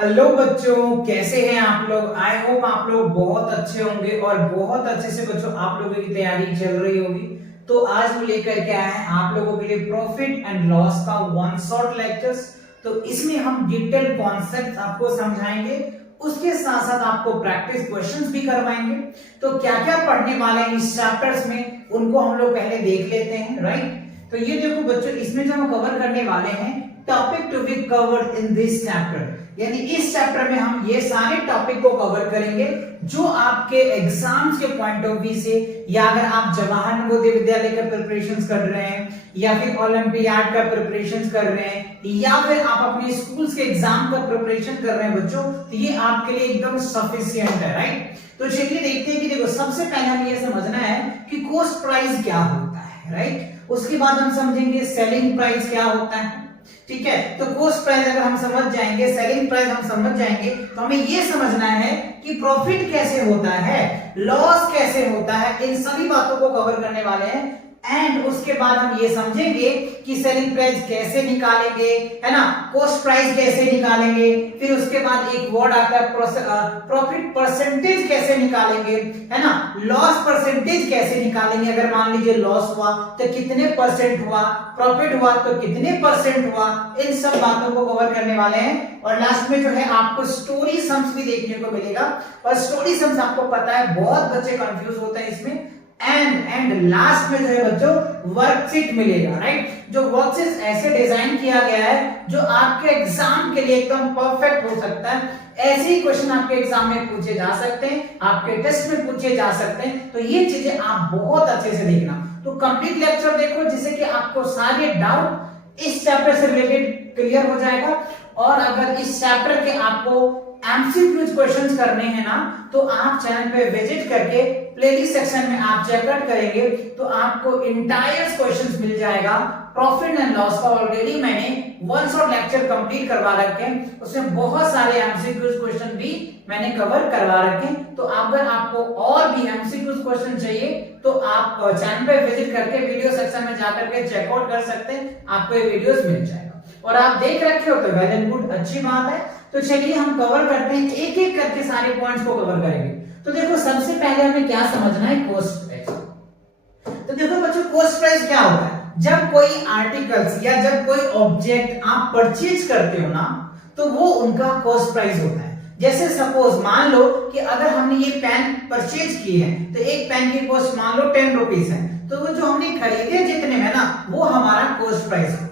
Hello बच्चों, कैसे हैं आप लोग। आई होप आप लोग बहुत अच्छे होंगे और बहुत अच्छे से बच्चों आप लोगों की तैयारी चल रही होगी। तो आज हम लेकर के आए हैं आप लोगों के लिए प्रॉफिट एंड लॉस का वन शॉट लेक्चर्स। तो इसमें हम डिटेल कॉन्सेप्ट आपको समझाएंगे, उसके साथ साथ आपको प्रैक्टिस क्वेश्चंस भी करवाएंगे। तो क्या क्या पढ़ने वाले हैं इस चैप्टर्स में, उनको हम लोग पहले देख लेते हैं, राइट। तो ये देखो बच्चों, इसमें जो हम कवर करने वाले हैं topic to be covered in this chapter, यानी इस चैप्टर में हम ये सारे टॉपिक को कवर करेंगे जो आपके एग्जाम्स के पॉइंट ऑफ व्यू से, या अगर आप जवाहर नवोदय विद्यालय का प्रिपरेशंस कर रहे हैं, या फिर ओलंपियाड का प्रिपरेशंस कर रहे हैं, या फिर आप अपने स्कूल्स के एग्जाम का प्रिपरेशन कर रहे हैं बच्चों, तो ये आपके लिए एकदम सफिशिएंट है, राइट। तो चलिए देखते हैं कि देखो, सबसे पहले हमें ये समझना है कि कॉस्ट प्राइस क्या होता है, राइट। उसके बाद हम समझेंगे सेलिंग प्राइस क्या होता है, ठीक है। तो कॉस्ट प्राइस अगर हम समझ जाएंगे, सेलिंग प्राइस हम समझ जाएंगे, तो हमें ये समझना है कि प्रॉफिट कैसे होता है, लॉस कैसे होता है, इन सभी बातों को कवर करने वाले हैं। एंड उसके बाद हम ये समझेंगे कि सेलिंग प्राइस कैसे निकालेंगे, है ना, कॉस्ट प्राइस कैसे निकालेंगे, फिर उसके बाद एक वर्ड आता है प्रॉफिट परसेंटेज कैसे निकालेंगे, है ना, लॉस परसेंटेज कैसे निकालेंगे। अगर मान लीजिए लॉस हुआ तो कितने परसेंट हुआ, प्रॉफिट हुआ तो कितने परसेंट हुआ, इन सब बातों को कवर करने वाले हैं। और लास्ट में जो है आपको स्टोरी सम्स भी देखने को मिलेगा, और स्टोरी सम्स आपको पता है बहुत बच्चे कंफ्यूज होते हैं इसमें। एंड लास्ट में जो है बच्चों वर्कशीट मिलेगा, राइट। जो वर्कशीट ऐसे डिजाइन किया गया है जो आपके एग्जाम के लिए एकदम परफेक्ट हो सकता है। ऐसे ही क्वेश्चन आपके एग्जाम में पूछे जा सकते हैं, आपके टेस्ट में पूछे जा सकते हैं। तो ये चीजें आप बहुत अच्छे से देखना। तो कंप्लीट लेक्चर देखो, जिससे कि आपको सारे डाउट इस चैप्टर से रिलेटेड क्लियर हो जाएगा। और अगर इस चैप्टर के आपको एमसीक्यूज क्वेश्चंस करने हैं ना, तो आप चैनल पे विजिट करके प्लेलिस्ट सेक्शन में आप चेकआउट करेंगे तो आपको इंटायर क्वेश्चंस मिल जाएगा। प्रॉफिट एंड लॉस का ऑलरेडी मैंने वन शॉट लेक्चर कंप्लीट करवा रखे हैं, उसमें बहुत सारे एमसीक्यूज क्वेश्चन भी मैंने कवर करवा रखे हैं। तो अगर आपको और भी एमसीक्यूज क्वेश्चन चाहिए तो आप चैनल पे विजिट करके वीडियो सेक्शन में जाकर के चेकआउट कर सकते हैं, आपको ये वीडियोस मिल जाएगा। और आप देख रखे हो तो वेल एंड गुड, अच्छी बात है। तो चलिए हम कवर करते हैं, एक एक करके सारे पॉइंट्स को कवर करेंगे। तो देखो, सबसे पहले हमें क्या समझना है, कॉस्ट प्राइस। तो देखो बच्चों, कॉस्ट प्राइस क्या होता है, जब कोई आर्टिकल्स या जब कोई ऑब्जेक्ट आप परचेज करते हो ना, तो वो उनका कॉस्ट प्राइस होता है। जैसे सपोज मान लो कि अगर हमने ये पेन परचेज की है, तो एक पेन की कॉस्ट मान लो 10 रुपीज है, तो वो जो हमने खरीदे जितने में ना, वो हमारा कॉस्ट प्राइस होता है।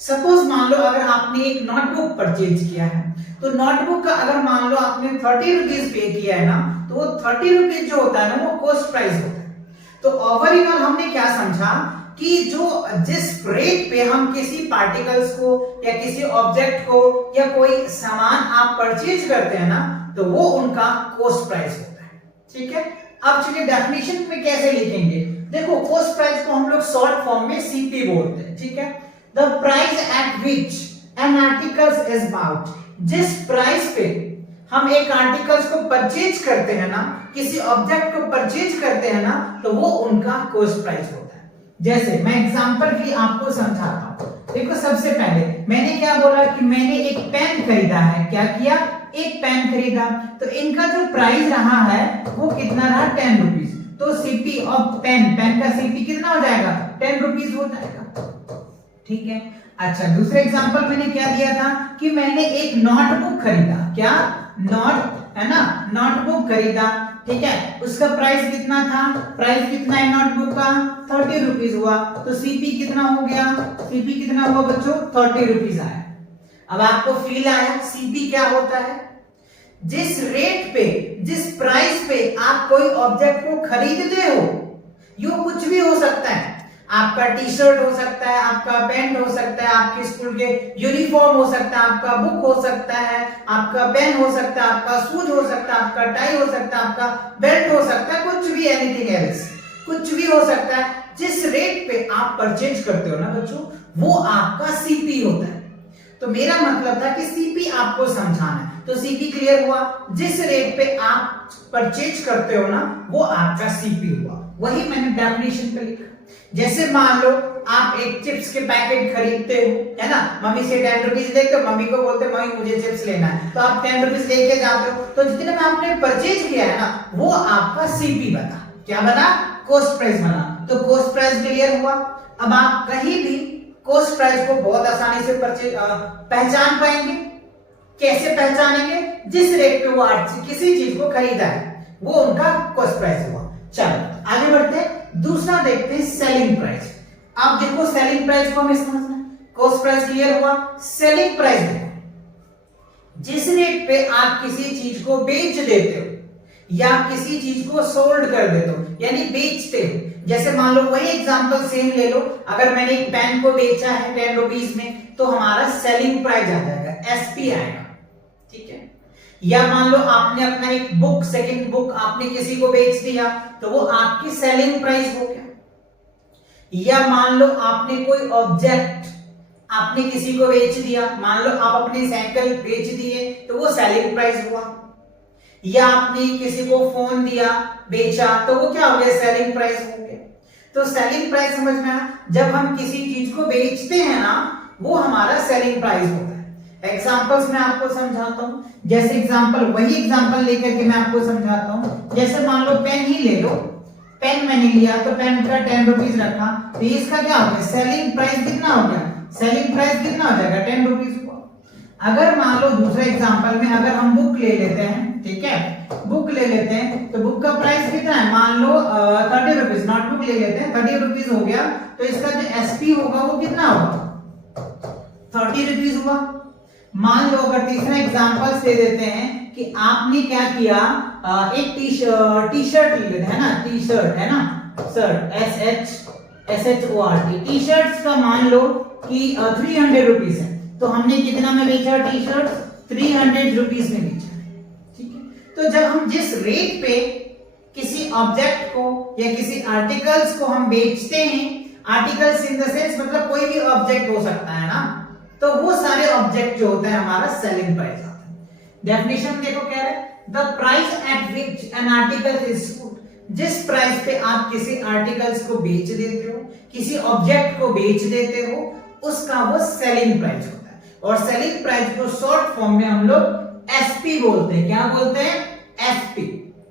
सपोज मान लो अगर आपने एक नोटबुक परचेज किया है, तो नोटबुक का अगर मान लो आपने 30 रुपीज पे किया है ना, तो वो 30 रुपीज जो होता है ना, वो कॉस्ट प्राइस होता है। तो ओवरऑल हमने क्या समझा कि जो जिस रेट पे हम किसी पार्टिकल्स को या किसी ऑब्जेक्ट को या कोई सामान आप परचेज करते हैं ना, तो वो उनका कॉस्ट प्राइस होता है, ठीक है। अब चलिए डेफिनेशन में कैसे लिखेंगे। देखो, कॉस्ट प्राइस को हम लोग शॉर्ट फॉर्म में सीपी बोलते हैं, ठीक है। The price at which an articles is bought, जिस प्राइस पे हम एक आर्टिकल्स को परचेज करते हैं ना, किसी ऑब्जेक्ट को परचेज करते हैं ना, तो वो उनका कॉस्ट प्राइस होता है। जैसे मैं एग्जांपल भी आपको समझाता हूं। देखो, सबसे पहले मैंने क्या बोला कि मैंने एक पेन खरीदा है। क्या किया, एक पेन खरीदा, तो इनका जो प्राइस रहा है वो कितना रहा, 10 रुपीज। तो सीपी ऑफ पेन, पेन का सीपी कितना हो जाएगा, 10 रुपीज हो जाएगा, ठीक है। अच्छा, दूसरे एग्जांपल मैंने क्या दिया था कि मैंने एक नोटबुक खरीदा। क्या, नोट है ना, नोटबुक खरीदा, ठीक है। उसका प्राइस कितना था, प्राइस कितना है नोटबुक का, 30 रुपीज हुआ। तो सीपी कितना हो गया, सीपी कितना हुआ बच्चों, 30 रुपीज आया। अब आपको फील आया सीपी क्या होता है। जिस रेट पे, जिस प्राइस पे आप कोई ऑब्जेक्ट को खरीदते हो, यो कुछ भी हो सकता है। आपका टी शर्ट हो सकता है, आपका पैंट हो सकता है, आपके स्कूल के यूनिफॉर्म हो सकता है, आपका बुक हो सकता है, आपका पेन हो सकता है, आपका शूज हो सकता है, आपका टाई हो सकता है, आपका बेल्ट हो सकता है, कुछ भी, एनीथिंग एल्स, कुछ भी हो सकता है। जिस रेट पे आप परचेज करते हो ना बच्चों, वो आपका सीपी होता है। तो मेरा मतलब था कि सीपी आपको समझाना है। तो सीपी क्लियर हुआ, जिस रेट पे आप परचेज करते हो ना, वो आपका सीपी हुआ। वही मैंने डेफिनेशन पे लिखा। जैसे मान लो आप एक चिप्स के पैकेट खरीदते हो, है ना, मम्मी से 10 रुपीज लेते हो, मम्मी को बोलते हो मम्मी मुझे चिप्स लेना है, तो आप 10 रुपीज लेके जाते हो, तो जितने में आपने परचेज किया है ना वो आपका सीपी बना। क्या बना? कॉस्ट प्राइस बना। तो कॉस्ट प्राइस क्लियर हुआ। अब आप कहीं भी कॉस्ट प्राइस को बहुत आसानी से पहचान पाएंगे। कैसे पहचानेंगे? जिस रेट पे वो किसी चीज को खरीदा है वो उनका कॉस्ट प्राइस हुआ। चलो आगे बढ़ते हैं, दूसरा देखते हैं सेलिंग प्राइस। आप देखो सेलिंग प्राइस को हमें समझना है। कॉस्ट प्राइस क्लियर हुआ, सेलिंग प्राइस देखो, जिस रेट पे आप किसी चीज को बेच देते हो या किसी चीज को सोल्ड कर देते हो, यानी बेचते हो। जैसे मान लो वही एग्जांपल सेम ले लो, अगर मैंने एक पेन को बेचा है 10 रुपीज में तो हमारा सेलिंग प्राइस आ जाएगा, एसपी आएगा, ठीक है। या मान लो आपने अपना एक बुक, सेकंड बुक आपने किसी को बेच दिया तो वो आपकी सेलिंग प्राइस हो गया। या मान लो आपने कोई ऑब्जेक्ट आपने किसी को बेच दिया, मान लो आप अपनी साइकिल बेच दिए तो वो सेलिंग प्राइस हुआ। या आपने किसी को फोन दिया, बेचा, तो वो क्या हो गया? सेलिंग प्राइस हो गया। तो सेलिंग प्राइस समझ में आया, जब हम किसी चीज को बेचते हैं ना वो हमारा सेलिंग प्राइस होता है। एग्जांपल्स मैं आपको समझाता हूं, जैसे एग्जांपल वही एग्जांपल लेकर के मैं आपको समझाता हूं। जैसे मान लो पेन ही ले लो, पेन मैंने लिया तो पेन का 10 रुपीज रखा, तो इसका क्या हो गया? सेलिंग प्राइस कितना हो गया? सेलिंग प्राइस कितना हो जाएगा? 10 रुपीज हुआ। अगर मान लो दूसरे एग्जांपल में अगर हम बुक ले लेते हैं, ठीक है, बुक ले लेते हैं तो बुक का प्राइस कितना है? मान लो 30 रुपीज, नोटबुक ले लेते हैं 30 रुपीज हो गया, तो इसका जो एसपी होगा वो कितना होगा? 30 रुपीज हुआ। मान लो अगर तीसरा एग्जांपल दे देते हैं कि आपने क्या किया, एक टी शर्ट ले लेते हैं ना, टी शर्ट है ना, शर्ट SHORT, टी शर्ट्स का मान लो कि 300 रुपीज है, तो हमने कितना में बेचा टी शर्ट? 300 रुपीज में बेचा, ठीक है। तो जब हम जिस रेट पे किसी ऑब्जेक्ट को या किसी आर्टिकल्स को हम बेचते हैं, आर्टिकल्स इन द सेंस मतलब कोई भी ऑब्जेक्ट हो सकता है ना, तो वो सारे ऑब्जेक्ट जो होते हैं हमारा सेलिंग प्राइस आता है। डेफिनेशन देखो क्या है, the price at which an article is sold, जिस प्राइस पे आप किसी आर्टिकल्स को बेच देते हो, किसी ऑब्जेक्ट को बेच देते हो, उसका वो सेलिंग प्राइस होता है। और सेलिंग प्राइस को शॉर्ट फॉर्म में हम लोग एसपी बोलते हैं। क्या बोलते हैं? एसपी,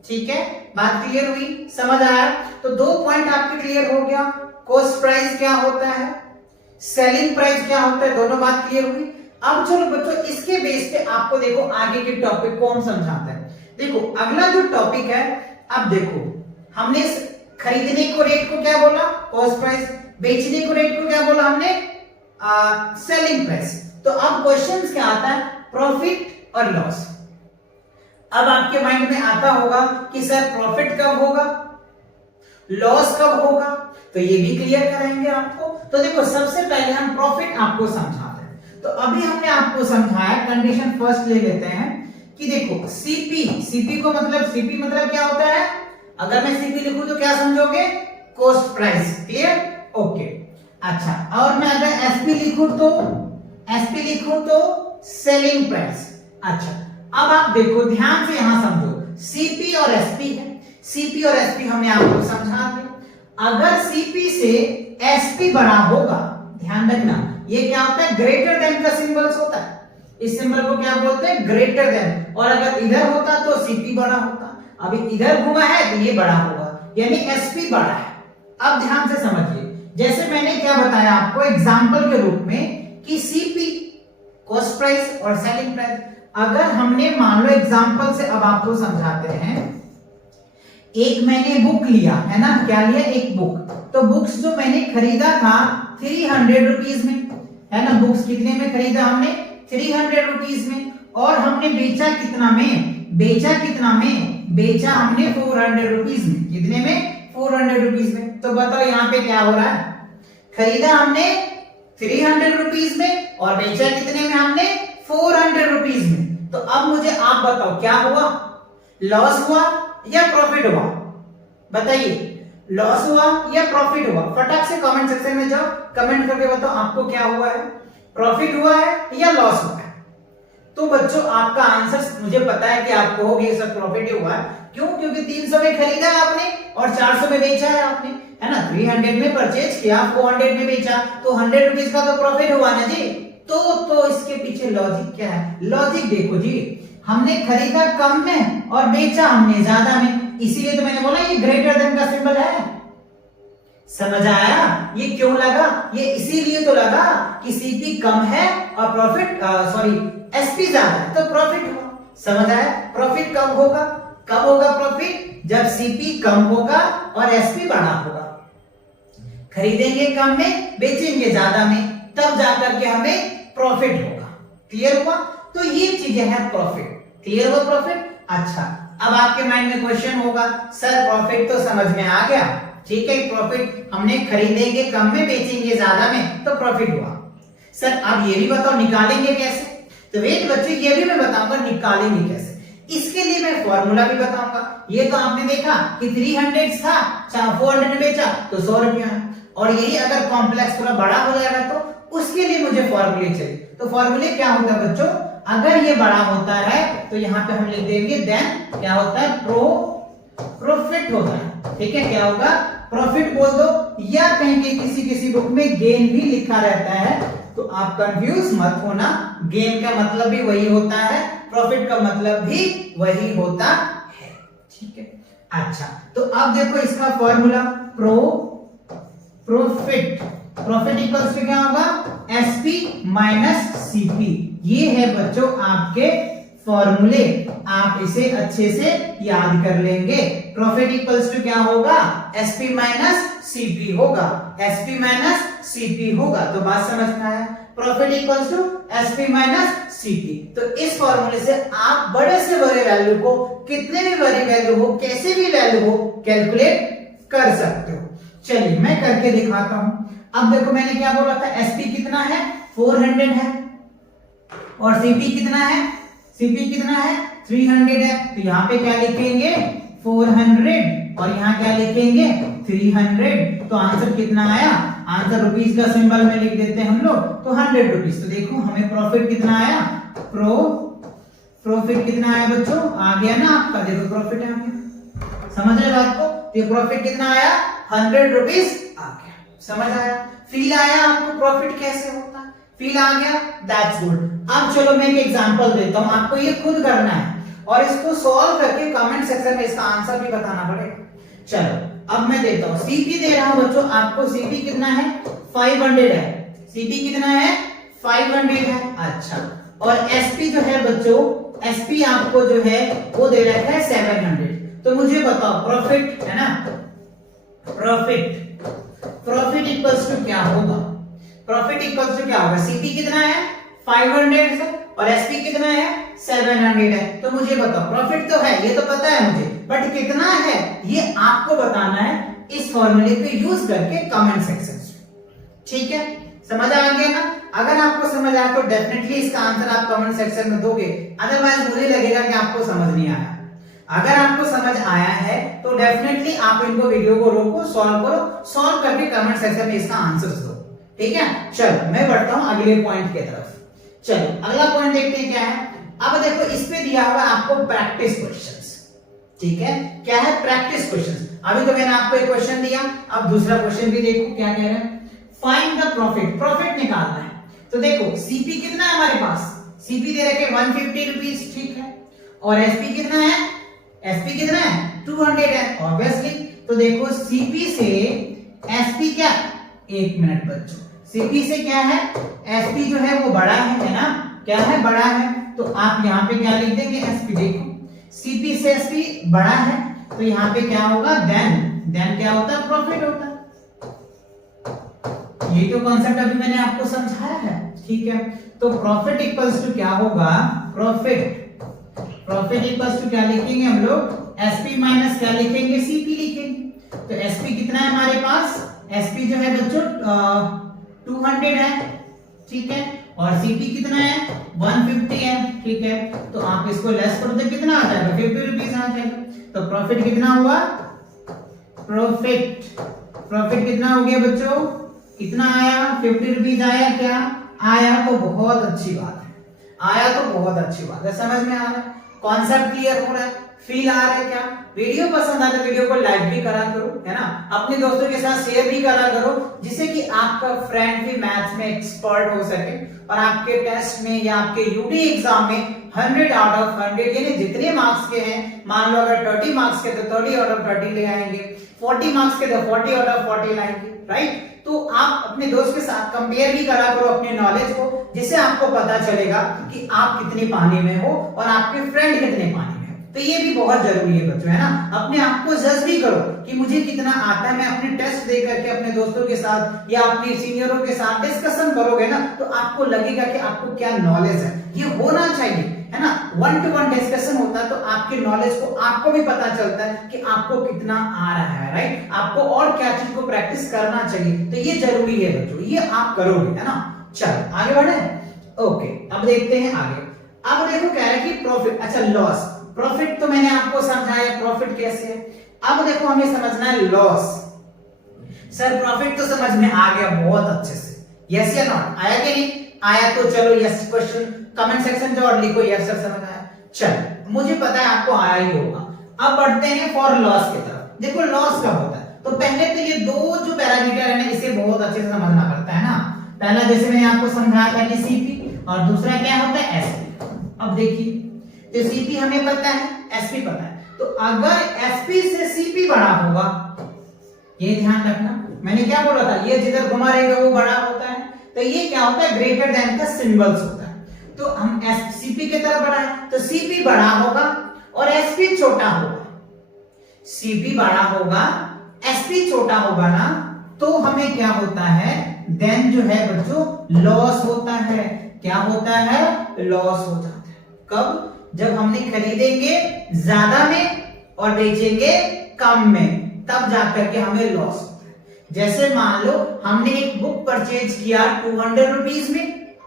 ठीक है। बात क्लियर हुई? समझ आया? तो 2 पॉइंट आपके क्लियर हो गया, कॉस्ट प्राइस क्या होता है, सेलिंग प्राइस क्या होता है, दोनों बात क्लियर हुई। अब चलो बच्चों इसके बेस पे आपको देखो आगे के टॉपिक को हम समझाते हैं। देखो अगला जो टॉपिक है, अब देखो हमने खरीदने को रेट को क्या बोला? Cost price. बेचने को रेट को क्या बोला हमने? Selling price. तो अब क्वेश्चन क्या आता है? प्रॉफिट और लॉस। अब आपके माइंड में आता होगा कि सर प्रॉफिट कब होगा, लॉस कब होगा, तो ये भी क्लियर कराएंगे आपको। तो देखो सबसे पहले हम प्रॉफिट आपको समझाते हैं। तो अभी हमने आपको समझाया, कंडीशन फर्स्ट ले लेते हैं कि देखो सीपी को मतलब, सीपी मतलब क्या होता है? अगर मैं सीपी लिखूं तो क्या समझोगे? Cost price. क्लियर? ओके। अच्छा, और मैं अगर एसपी लिखूं तो सेलिंग प्राइस। अच्छा, अब आप देखो ध्यान से यहां समझो, सीपी और एसपी है। सीपी और एसपी हमने आपको समझा दिया। अगर सीपी से एसपी बड़ा होगा, ध्यान रखना, ये क्या होता है? ग्रेटर देन का सिंबल्स होता है। इस सिंबल को क्या बोलते हैं? Greater than. और अगर इधर होता तो सीपी बड़ा होता। अभी इधर घुमा है तो ये बड़ा होगा, यानी एसपी बड़ा है। अब ध्यान से समझिए, जैसे मैंने क्या बताया आपको एग्जांपल के रूप में कि सीपी कॉस्ट प्राइस और सेलिंग प्राइस। अगर हमने मान लो एग्जांपल से अब आपको समझाते हैं, एक मैंने बुक लिया है ना, क्या लिया? एक बुक। तो बुक्स जो मैंने खरीदा था 300 रुपीज में, है ना। बुक्स कितने में खरीदा हमने? 300 रुपीज में। और हमने बेचा कितना में? बेचा हमने 400 रुपीज में। कितने में? 400 रुपीज में। तो बताओ यहाँ पे क्या हो रहा है? खरीदा हमने 300 रुपीज में और बेचा कितने में? हमने 400 रुपीज में। तो अब मुझे आप बताओ क्या हुआ? लॉस हुआ या प्रॉफिट हुआ? बताइए, लॉस हुआ या प्रॉफिट हुआ? फटाक से कमेंट सेक्शन में जाओ, कमेंट करके बताओ आपको क्या हुआ है, प्रॉफिट हुआ है या लॉस हुआ है। तो बच्चों आपका आंसर मुझे पता है कि आपको हो गया सर प्रॉफिट हुआ है, क्यों? क्योंकि 300 में खरीदा है आपने और 400 में बेचा है आपने, है ना। 300 में परचेज किया, 400 में बेचा, तो 100 रुपीज का तो प्रॉफिट हुआ ना जी। तो इसके पीछे लॉजिक क्या है? लॉजिक देखो जी, हमने खरीदा कम में और बेचा हमने ज्यादा में, इसीलिए तो मैंने बोला ये ग्रेटर देन का सिंबल है। समझ आया? ये क्यों लगा? ये इसीलिए तो लगा कि सीपी कम है और प्रॉफिट एसपी ज्यादा है तो प्रॉफिट हुआ। समझ आया? प्रॉफिट कब होगा? कब होगा प्रॉफिट? जब सीपी कम होगा और एसपी बड़ा होगा। खरीदेंगे कम में, बेचेंगे ज्यादा में, तब जाकर के हमें प्रॉफिट होगा। क्लियर हुआ? तो ये चीजें हैं प्रॉफिट। क्लियर हुआ प्रॉफिट? अच्छा, अब आपके माइंड में क्वेश्चन होगा, सर प्रॉफिट तो समझ में आ गया, ठीक है, प्रॉफिट हमने खरीदेंगे कम में, बेचेंगे ज्यादा में तो प्रॉफिट हुआ। सर आप ये भी बताओ निकालेंगे कैसे? तो वेट बच्चों, ये भी मैं बताऊंगा निकालेंगे कैसे। इसके लिए मैं फॉर्मूला भी बताऊंगा। ये तो आपने देखा कि 300 था, 400 में बेचा तो 100 रुपया है, और यही अगर कॉम्प्लेक्स थोड़ा बड़ा हो जाएगा तो उसके लिए मुझे फॉर्मूले चाहिए। तो फॉर्मूले क्या होता है बच्चों? अगर ये बड़ा होता है तो यहाँ पे हम लिख देंगे देन क्या होता है? प्रॉफिट होता है। ठीक है, क्या होगा? प्रॉफिट बोल दो, या कहीं किसी बुक में गेन भी लिखा रहता है, तो आप कंफ्यूज मत होना। गेन का मतलब भी वही होता है, प्रॉफिट का मतलब भी वही होता है। ठीक है, अच्छा, तो अब देखो इसका फॉर्मूला प्रॉफिट इक्वल्स टू क्या होगा? SP minus CP. ये है बच्चों आपके फॉर्मूले, आप इसे अच्छे से याद कर लेंगे। प्रॉफिट इक्वल्स टू क्या होगा? एसपी माइनस सीपी होगा, एसपी माइनस सीपी होगा। तो बात समझ में आया? Profit equals to SP minus CP. तो इस फॉर्मूले से आप बड़े से बड़े वैल्यू को, कितने भी बड़ी वैल्यू हो, कैसे भी वैल्यू हो, कैलकुलेट कर सकते हो। चलिए मैं करके दिखाता हूं। अब देखो मैंने क्या बोला था, एसपी कितना है? 400 है, और सीपी कितना है? सीपी कितना है? 300 है। तो यहाँ पे क्या लिखेंगे? 400, और यहाँ क्या लिखेंगे? 300। तो आंसर कितना आया? आंसर रुपीस का सिंबल में लिख देते हैं हम लोग, तो 100 रुपीस। तो देखो हमें प्रॉफिट कितना आया? प्रॉफिट कितना आया बच्चों? आ गया ना आपका, देखो प्रॉफिट आ गया। समझ रहे बात को? तो प्रॉफिट कितना आया? 100 रुपीस आ गया। समझ आया? फील आया आपको प्रॉफिट कैसे होता है? फील आ गया? That's good. अब चलो मैं एक एग्जांपल देता हूं, आपको ये खुद करना है और इसको सॉल्व करके कमेंट सेक्शन में इसका आंसर भी बताना पड़ेगा। चलो अब मैं देता हूं, सीपी दे रहा हूं बच्चों आपको। सीपी कितना है? 500 है। सीपी कितना है? 500 है। अच्छा, और एसपी जो है बच्चों, एसपी आपको जो है वो दे रखा है 700। तो मुझे बताओ प्रॉफिट है ना, प्रॉफिट इक्वल्स टू क्या होगा? प्रॉफिट इक्वल्स टू क्या होगा? सीपी कितना है? 500 है, और एसपी कितना है? 700 है। तो मुझे बताओ, प्रॉफिट तो है, ये तो पता है मुझे, बट कितना है ये आपको बताना है इस फॉर्मूले को यूज करके कमेंट सेक्शन में। ठीक है, समझ आ गया ना? अगर आपको समझ आया तो डेफिनेटली इसका आंसर आप कमेंट सेक्शन में दोगे, अदरवाइज मुझे लगेगा कि आपको समझ नहीं आया। अगर आपको समझ आया है तो डेफिनेटली आप इनको वीडियो को रोको, सॉल्व करो, सॉल्व करके कमेंट सेक्शन में इसका आंसर दो। ठीक है, चलो मैं बढ़ता हूं अगले पॉइंट की तरफ। चलो अगला पॉइंट देखते हैं क्या है। अब देखो इस पे दिया हुआ आपको प्रैक्टिस क्वेश्चंस। ठीक है, क्या है? Practice questions. अभी तो मैंने आपको एक क्वेश्चन दिया, अब दूसरा क्वेश्चन भी देखो क्या कह रहे हैं। फाइंड द प्रॉफिट निकालना है। तो देखो सीपी कितना है हमारे पास? सीपी दे रखे 150 रुपीस, ठीक है, और एसपी कितना है? एसपी कितना है? 200 है ऑब्वियसली। तो देखो सीपी से एसपी क्या, एक मिनट बच्चों, सीपी से क्या है? एसपी जो है वो बड़ा है ना? क्या है? बड़ा है। तो आप यहाँ पे क्या लिख देंगे? एसपी। देखो सीपी से एसपी बड़ा है, तो यहाँ पे क्या होगा? देन क्या होता है? प्रॉफिट होता है। ये तो कॉन्सेप्ट अभी मैंने आपको समझाया है। ठीक है, तो प्रॉफिट इक्वल्स टू क्या होगा? प्रॉफिट इक्वल्स टू क्या लिखेंगे हम लोग? एसपी माइनस क्या लिखेंगे? सीपी लिखेंगे। तो एसपी कितना है हमारे पास? एसपी जो है बच्चों 200 है, ठीक है, और सीपी कितना है? 150 है। ठीक है, तो आप इसको लेस करो तो कितना आ जाएगा? 50 रुपीस आ जाएगा। तो प्रॉफिट कितना हुआ? प्रॉफिट कितना हो गया बच्चों? कितना आया? 50 रुपीस आया क्या? आया, तो बहुत अच्छी बात है, आया तो बहुत अच्छी बात है। समझ में आ रहा है? कॉन्सेप्ट क्लियर हो रहा है? फील आ रहा है क्या? वीडियो पसंद आए तो वीडियो को लाइक भी करा करो, है ना, अपने दोस्तों के साथ शेयर भी करा करो, जिससे कि आपका फ्रेंड भी मैथ्स में एक्सपर्ट हो सके और आपके टेस्ट में या आपके यूडी एग्जाम में 100 आउट ऑफ 100 यानी जितने मार्क्स के हैं, मान लो अगर 30 मार्क्स के तो 30 आउट ऑफ 30 ले आएंगे, 40 मार्क्स के तो 40 आउट ऑफ 40 लाएंगे, राइट। तो आप अपने दोस्त के साथ कंपेयर भी करा करो अपने नॉलेज को, जिससे आपको पता चलेगा कि आप कितने पानी में हो और आपके फ्रेंड कितने पानी में हो। तो ये भी बहुत जरूरी है बच्चों, है ना। अपने आप को जज भी करो कि मुझे कितना आता है। मैं अपने टेस्ट दे करके अपने दोस्तों के साथ या अपने सीनियरों के साथ डिस्कशन करोगे ना, तो आपको लगेगा कि आपको क्या नॉलेज है। ये होना चाहिए, है ना। 1 to 1 डिस्कशन होता है तो आपके नॉलेज को आपको भी पता चलता है कि आपको कितना आ रहा है, राइट। आपको और क्या चीज को प्रैक्टिस करना चाहिए, तो ये जरूरी है बच्चों, ये आप करोगे, है ना। चलो आगे बढ़े। ओके, अब देखते हैं आगे। अब देखो कह रहा है कि प्रॉफिट, अच्छा लॉस। प्रॉफिट तो मैंने आपको समझाया प्रॉफिट कैसे है। अब देखो हमें समझना है लॉस। सर प्रॉफिट तो समझ में आ गया बहुत अच्छे से, यस या नॉट, आया कि नहीं आया? तो चलो यस क्वेश्चन कमेंट सेक्शन में और लिखो यस सर समझ आया। चल मुझे पता है आपको आया ही होगा। अब बढ़ते हैं फॉर लॉस की तरफ। देखो लॉस कब होता है, तो पहले तो ये दो जो पैरामीटर है ना, इसे बहुत अच्छे से समझना पड़ता है ना। पहला जैसे मैंने आपको समझाया था कि सीपी, और दूसरा क्या होता है एसपी। अब देखिए तो सीपी हमें पता है, एसपी पता है, तो अगर एसपी से सीपी बड़ा होगा, ये ध्यान रखना, मैंने क्या बोला था, ये जिधर घुमा रहेगा वो बड़ा होता है, तो ये क्या होता है ग्रेटर देन का सिंबल्स होता है। तो हम सीपी की तरफ बड़ा है तो सीपी बड़ा होगा और एसपी छोटा होगा। सीपी बड़ा होगा, एसपी छोटा होगा ना, तो हमें क्या होता है, देन जो है बच्चों लॉस होता है। क्या होता है? लॉस हो जाता है। कब? जब हमने खरीदेंगे ज्यादा में और बेचेंगे कम में, तब जाकर के हमें लॉस होता है। जैसे मान लो हमने एक बुक परचेज किया 200 रुपीज में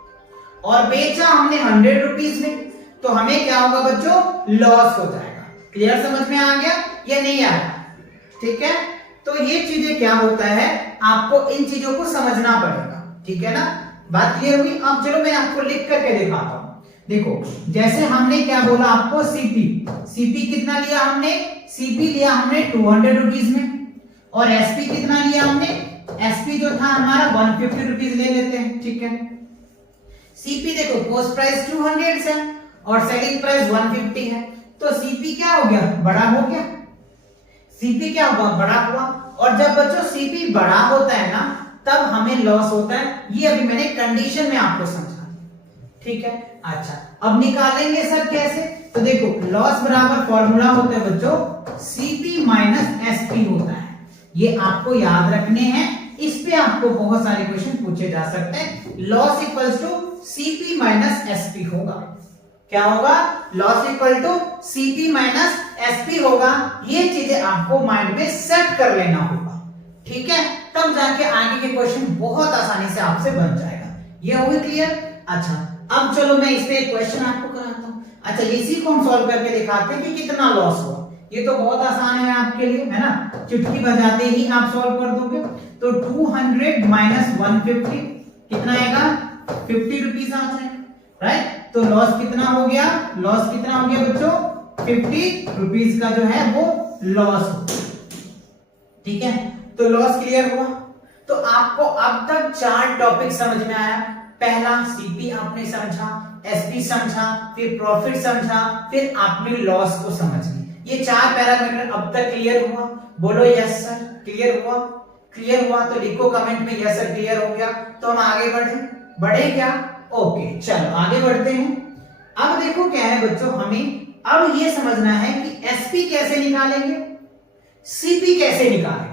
और बेचा हमने 100 रुपीज में, तो हमें क्या होगा बच्चों? लॉस हो जाएगा। क्लियर, समझ में आ गया या नहीं आया? ठीक है, तो ये चीजें क्या होता है, आपको इन चीजों को समझना पड़ेगा, ठीक है ना। बात क्लियर हुई? अब चलो मैं आपको लिख करके दिखाता हूं। देखो जैसे हमने क्या बोला आपको, सीपी, सीपी कितना लिया हमने, सीपी लिया हमने 200 रुपीज में, और एसपी कितना लिया हमने, एसपी जो था हमारा 150 रुपीज ले लेते हैं, ठीक है। सीपी देखो कॉस्ट प्राइस 200 है और सेलिंग प्राइस 150 है, तो सीपी क्या हो गया? बड़ा हो गया। सीपी क्या हुआ? बड़ा हुआ। और जब बच्चों सीपी बड़ा होता है ना, तब हमें लॉस होता है। ये अभी मैंने कंडीशन में आपको समझा, ठीक है। अच्छा अब निकालेंगे सर कैसे? तो देखो लॉस बराबर फॉर्मूला होता है बच्चों सीपी माइनस एसपी होता है। ये आपको याद रखने हैं, इस पे आपको बहुत सारे क्वेश्चन पूछे जा सकते हैं। Loss equals to CP minus SP होगा। क्या होगा? Loss equal to CP minus SP होगा। ये चीजें आपको माइंड में सेट कर लेना होगा, ठीक है। तब जाके आगे के क्वेश्चन बहुत आसानी से आपसे बन जाएगा। ये होगी क्लियर? अच्छा अब चलो मैं इस पे एक क्वेश्चन आपको कराता हूं। अच्छा इसी को हम सॉल्व करके दिखाते हैं कि कितना लॉस हुआ। ये तो बहुत आसान है आपके लिए, है ना, चुटकी बजाते ही आप सॉल्व कर दोगे। तो 200 माइनस 150 कितना आएगा? 50 रुपीज आ जाएगा, राइट। तो लॉस कितना हो गया? लॉस कितना हो गया बच्चों? 50 रुपीज का जो है वो लॉस हो, ठीक है। तो लॉस क्लियर हुआ। तो आपको अब तक 4 टॉपिक समझ में आया। पहला सीपी आपने समझा, एसपी समझा, फिर प्रॉफिट समझा, फिर आपने लॉस को समझ ली। ये 4 पैरामीटर अब तक क्लियर हुआ? बोलो यस सर क्लियर हुआ। क्लियर हुआ तो लिखो कमेंट में यस सर क्लियर हो गया। तो हम आगे बढ़े क्या? ओके चलो आगे बढ़ते हैं। अब देखो क्या है बच्चों, हमें अब ये समझना है कि एसपी कैसे निकालेंगे, सीपी कैसे निकालेंगे,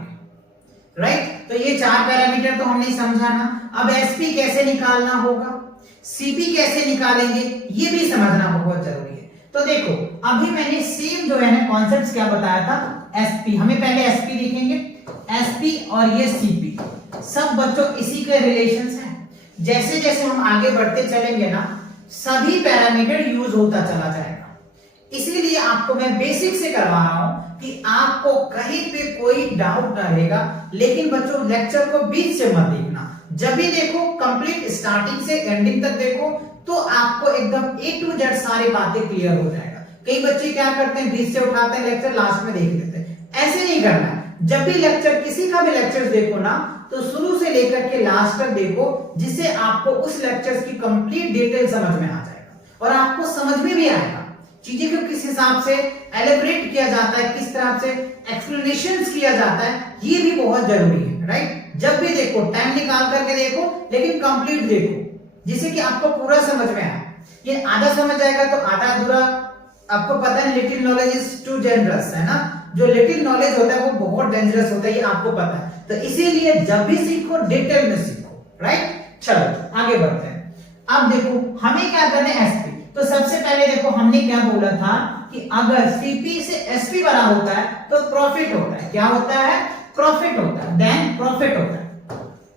राइट। तो ये 4 पैरामीटर तो हमने समझा ना। अब एसपी कैसे निकालना होगा, सीपी कैसे निकालेंगे, ये भी समझना बहुत जरूरी है। तो देखो अभी मैंने सेम जो है ना कॉन्सेप्ट क्या बताया था, एसपी, हमें पहले एसपी लिखेंगे, एसपी और ये सीपी सब बच्चों इसी के रिलेशंस हैं। जैसे जैसे हम आगे बढ़ते चलेंगे ना, सभी पैरामीटर यूज होता चला जाएगा। इसीलिए आपको मैं बेसिक से करवा रहा हूं कि आपको कहीं पे कोई डाउट ना रहेगा। लेकिन बच्चों लेक्चर को बीच से मत देखना, जब भी देखो कंप्लीट स्टार्टिंग से एंडिंग तक देखो, तो आपको एकदम A to Z सारी बातें क्लियर हो जाएगा। कई बच्चे क्या करते हैं, बीच से उठाते हैं लेक्चर, लास्ट में देख लेते हैं। ऐसे नहीं करना है। जब भी लेक्चर, किसी का भी लेक्चर देखो ना, तो शुरू से लेकर के लास्ट तक देखो, जिससे आपको उस लेक्चर की कंप्लीट डिटेल समझ में आ जाएगा और आपको समझ में भी आएगा चीजें को किस हिसाब से एलिब्रेट किया जाता है, किस तरह से एक्सप्लेनेशंस किया जाता है, ये भी बहुत जरूरी है, राइट। जब भी देखो टाइम निकाल करके देखो, लेकिन कंप्लीट देखो, जिससे कि आपको पूरा समझ में आए। ये आधा समझ आएगा तो आधा अधूरा, आपको पता है little knowledge is too dangerous, है ना। जो लिटिल नॉलेज होता है वो बहुत डेंजरस होता है, ये आपको पता है। तो इसीलिए जब भी सीखो डिटेल में सीखो, राइट। चलो आगे बढ़ते हैं। अब देखो हमें क्या करना है, एसपी। तो सबसे पहले देखो हमने क्या बोला था कि अगर सीपी से एसपी बड़ा होता है तो प्रॉफिट होता है। क्या होता है, प्रॉफिट होता है, देन प्रॉफिट होता है,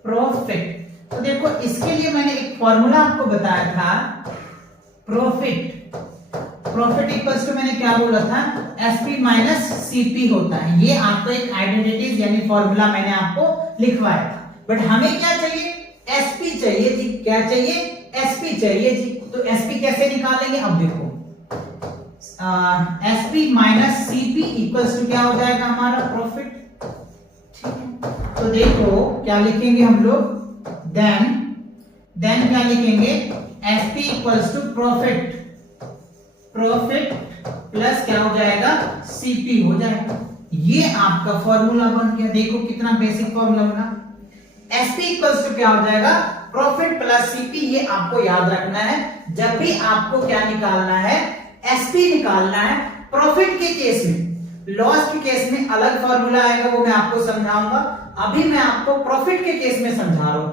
प्रॉफिट। तो देखो इसके लिए मैंने एक फॉर्मूला आपको बताया था, प्रॉफिट इक्वल्स टू मैंने क्या बोला था, एसपी माइनस सीपी होता है। ये आपको एक आइडेंटिटी यानी फॉर्मूला मैंने आपको लिखवाया था। बट हमें क्या चाहिए, एसपी चाहिए जी। क्या चाहिए, एसपी चाहिए जी। तो एसपी कैसे निकालेंगे, अब देखो SP minus CP equals to क्या हो जाएगा हमारा, प्रॉफिट। ठीक है, तो देखो क्या लिखेंगे हम लोग, देन क्या लिखेंगे, SP equals to profit plus क्या हो जाएगा, सीपी हो जाएगा। ये आपका फॉर्मूला बन गया। देखो कितना बेसिक फॉर्मूला बना। एसपी इक्वल्स टू क्या हो जाएगा, प्रॉफिट प्लस सीपी। ये आपको याद रखना है जब भी आपको क्या निकालना है, एसपी निकालना है। प्रॉफिट के केस में, लॉस के केस में अलग फॉर्मूला आएगा, वो मैं आपको समझाऊंगा। अभी मैं आपको प्रॉफिट के केस में समझा रहा हूं।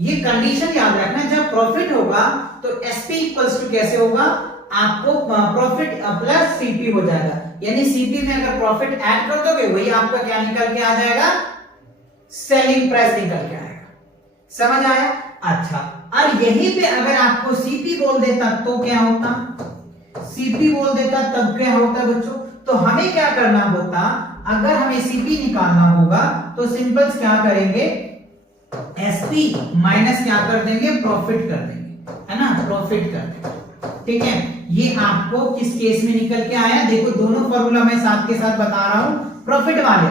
ये कंडीशन याद रखना है, जब प्रॉफिट होगा तो एसपी इक्वल्स टू कैसे होगा, आपको प्रॉफिट प्लस सीपी हो जाएगा। यानी सीपी में अगर प्रॉफिट ऐड कर दोगे, वही आपका क्या निकल के आ जाएगा, सेलिंग प्राइस निकल के आएगा। समझ आया? अच्छा, और यहीं पे अगर आपको सीपी बोल देता तो क्या होता, सीपी बोल देता तब क्या होता बच्चों। तो हमें क्या करना होता, अगर हमें सीपी निकालना होगा तो सिंपल क्या करेंगे, एसपी माइनस क्या कर देंगे, प्रॉफिट कर देंगे, है ना, प्रॉफिट कर देंगे। ठीक है, ये आपको किस केस में निकल के आया, देखो दोनों फॉर्मूला मैं साथ के साथ बता रहा हूं। प्रॉफिट वाले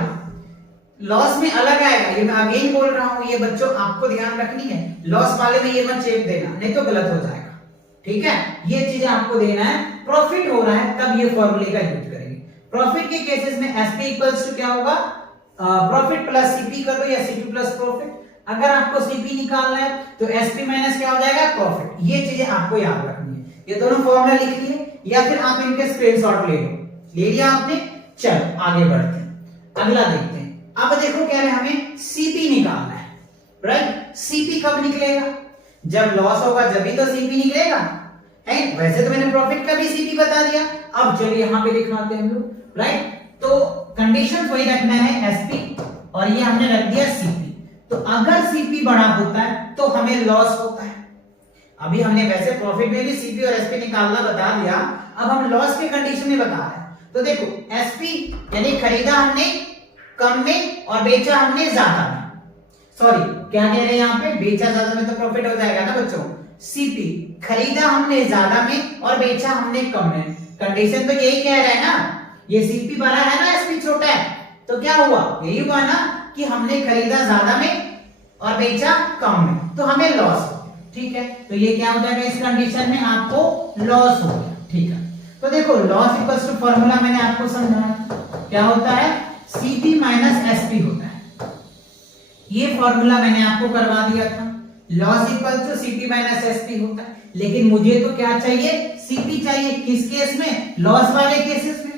लॉस में अलग आएगा, ये मैं अगेन बोल रहा हूं, ये बच्चों आपको ध्यान रखनी है। लॉस वाले में ये मत चेप देना, नहीं तो गलत हो जाएगा। ठीक है, ये चीज आपको देना है। प्रॉफिट हो रहा है तब ये फॉर्मूले का यूज करेंगे। प्रॉफिट के केसेस में एसपी इक्वल्स टू क्या होगा, प्रॉफिट प्लस सीपी कर दो या सीपी प्लस प्रॉफिट। अगर आपको सीपी निकालना है तो एसपी माइनस क्या हो जाएगा, प्रॉफिट। ये चीजें आपको याद रखनी है। ये दोनों फॉर्मूला लिख लिए या फिर आप इनके स्क्रीनशॉट ले लो। ले लिया आपने? चलो आगे बढ़ते हैं, अगला देखते हैं। अब देखो कह रहे हैं हमें सीपी निकालना है, राइट। सीपी कब निकलेगा, जब लॉस होगा जब ही तो सीपी निकलेगा, है। वैसे तो मैंने प्रॉफिट का भी सीपी बता दिया। अब चलिए यहां पे दिखाते हैं हम लोग, राइट। तो कंडीशन वही रखना है, एसपी, और ये हमने रख दिया सीपी। तो अगर सीपी बड़ा होता है तो हमें लॉस होता है। अभी हमने वैसे प्रॉफिट में भी सीपी और एसपी निकालना बता दिया, अब हम लॉस के कंडीशन में बता रहे हैं। तो देखो एसपी यानी खरीदा हमने कम में और बेचा हमने ज्यादा में। सॉरी, क्या कह रहे हैं यहाँ पे, बेचा ज्यादा में तो प्रॉफिट हो जाएगा ना बच्चों। सीपी खरीदा हमने ज्यादा में और बेचा हमने कम में। कंडीशन तो यही कह रहा है ना, ये सीपी बड़ा है ना एसपी छोटा है, तो क्या हुआ, यही हुआ ना कि हमने खरीदा ज्यादा में और बेचा कम में, तो हमें लॉस हो गया। ठीक है, तो ये क्या हो जाएगा, इस कंडीशन में आपको लॉस हो गया। ठीक है, तो देखो लॉस इक्वल्स टू फॉर्मूला मैंने आपको समझाया, क्या होता है, सीपी माइनस एसपी होता है। ये फॉर्मूला मैंने आपको करवा दिया था। Loss equal to CP minus SP होता है। लेकिन मुझे तो क्या चाहिए, सीपी चाहिए। किस केस में, लॉस वाले केसेस में।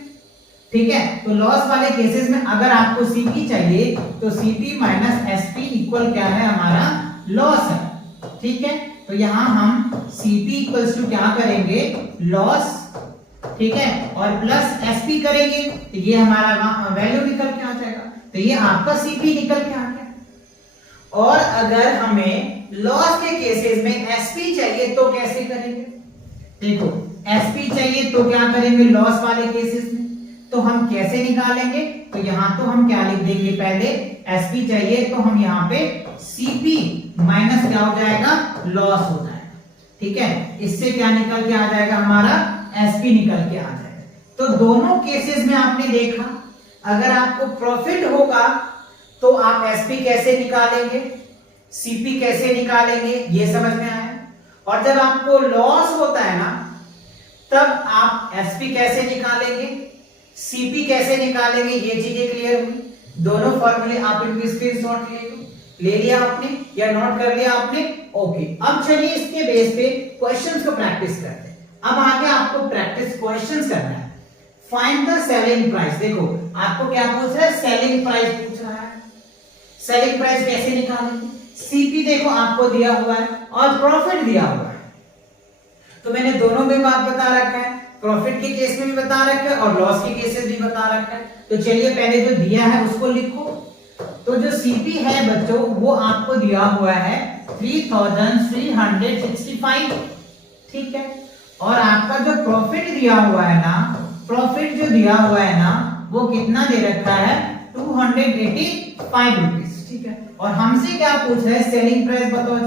ठीक है, तो लॉस वाले केसेस में अगर आपको सीपी चाहिए तो सीपी माइनस एसपी इक्वल क्या है, हमारा लॉस है। ठीक है, तो यहां हम सीपी इक्वल्स टू क्या करेंगे, लॉस, ठीक है, और प्लस एसपी करेंगे तो ये हमारा वैल्यू निकल के आ जाएगा। तो ये आपका सीपी निकल के आ गया। और अगर हमें लॉस के केसेस में एसपी चाहिए तो कैसे करेंगे, देखो एसपी चाहिए तो क्या करेंगे, लॉस वाले केसेस में तो हम कैसे निकालेंगे, तो यहां तो हम क्या लिख देंगे, पहले एसपी चाहिए तो हम यहाँ पे सीपी माइनस क्या हो जाएगा, लॉस हो जाएगा। ठीक है, इससे क्या निकल के आ जाएगा, हमारा एसपी निकल के आ जाएगा। तो दोनों केसेस में आपने देखा, अगर आपको प्रॉफिट होगा तो आप एसपी कैसे निकालेंगे, सीपी कैसे निकालेंगे, ये समझ में आया। और जब आपको लॉस होता है ना, तब आप एसपी कैसे निकालेंगे, सीपी कैसे निकालेंगे, ये चीजें क्लियर हुई। दोनों फॉर्मूले आप इनकी स्क्रीनशॉट ले लिया आपने या नोट कर लिया आपने, ओके। अब चलिए इसके बेस पे क्वेश्चंस को प्रैक्टिस करते हैं। अब आगे आपको प्रैक्टिस क्वेश्चंस करना है। Find the selling price. देखो आपको क्या पूछ रहा है, सेलिंग प्राइस पूछ रहा है। सेलिंग प्राइस कैसे निकालेंगे, सीपी देखो आपको दिया हुआ है और प्रॉफिट दिया हुआ है, तो मैंने दोनों में बात बता रखा है, प्रॉफिट के केस में भी बता रखा है और लॉस के केसेस भी बता रखा है। तो चलिए पहले जो दिया है उसको लिखो। तो जो सीपी है बच्चों वो आपको दिया हुआ है 3365, ठीक है। और आपका जो प्रॉफिट दिया हुआ है ना, प्रॉफिट जो दिया हुआ है ना वो कितना दे रखा है, 285 रुपीस, ठीक है। और हमसे क्या पूछ रहा है, सेलिंग प्राइस बताओ जी।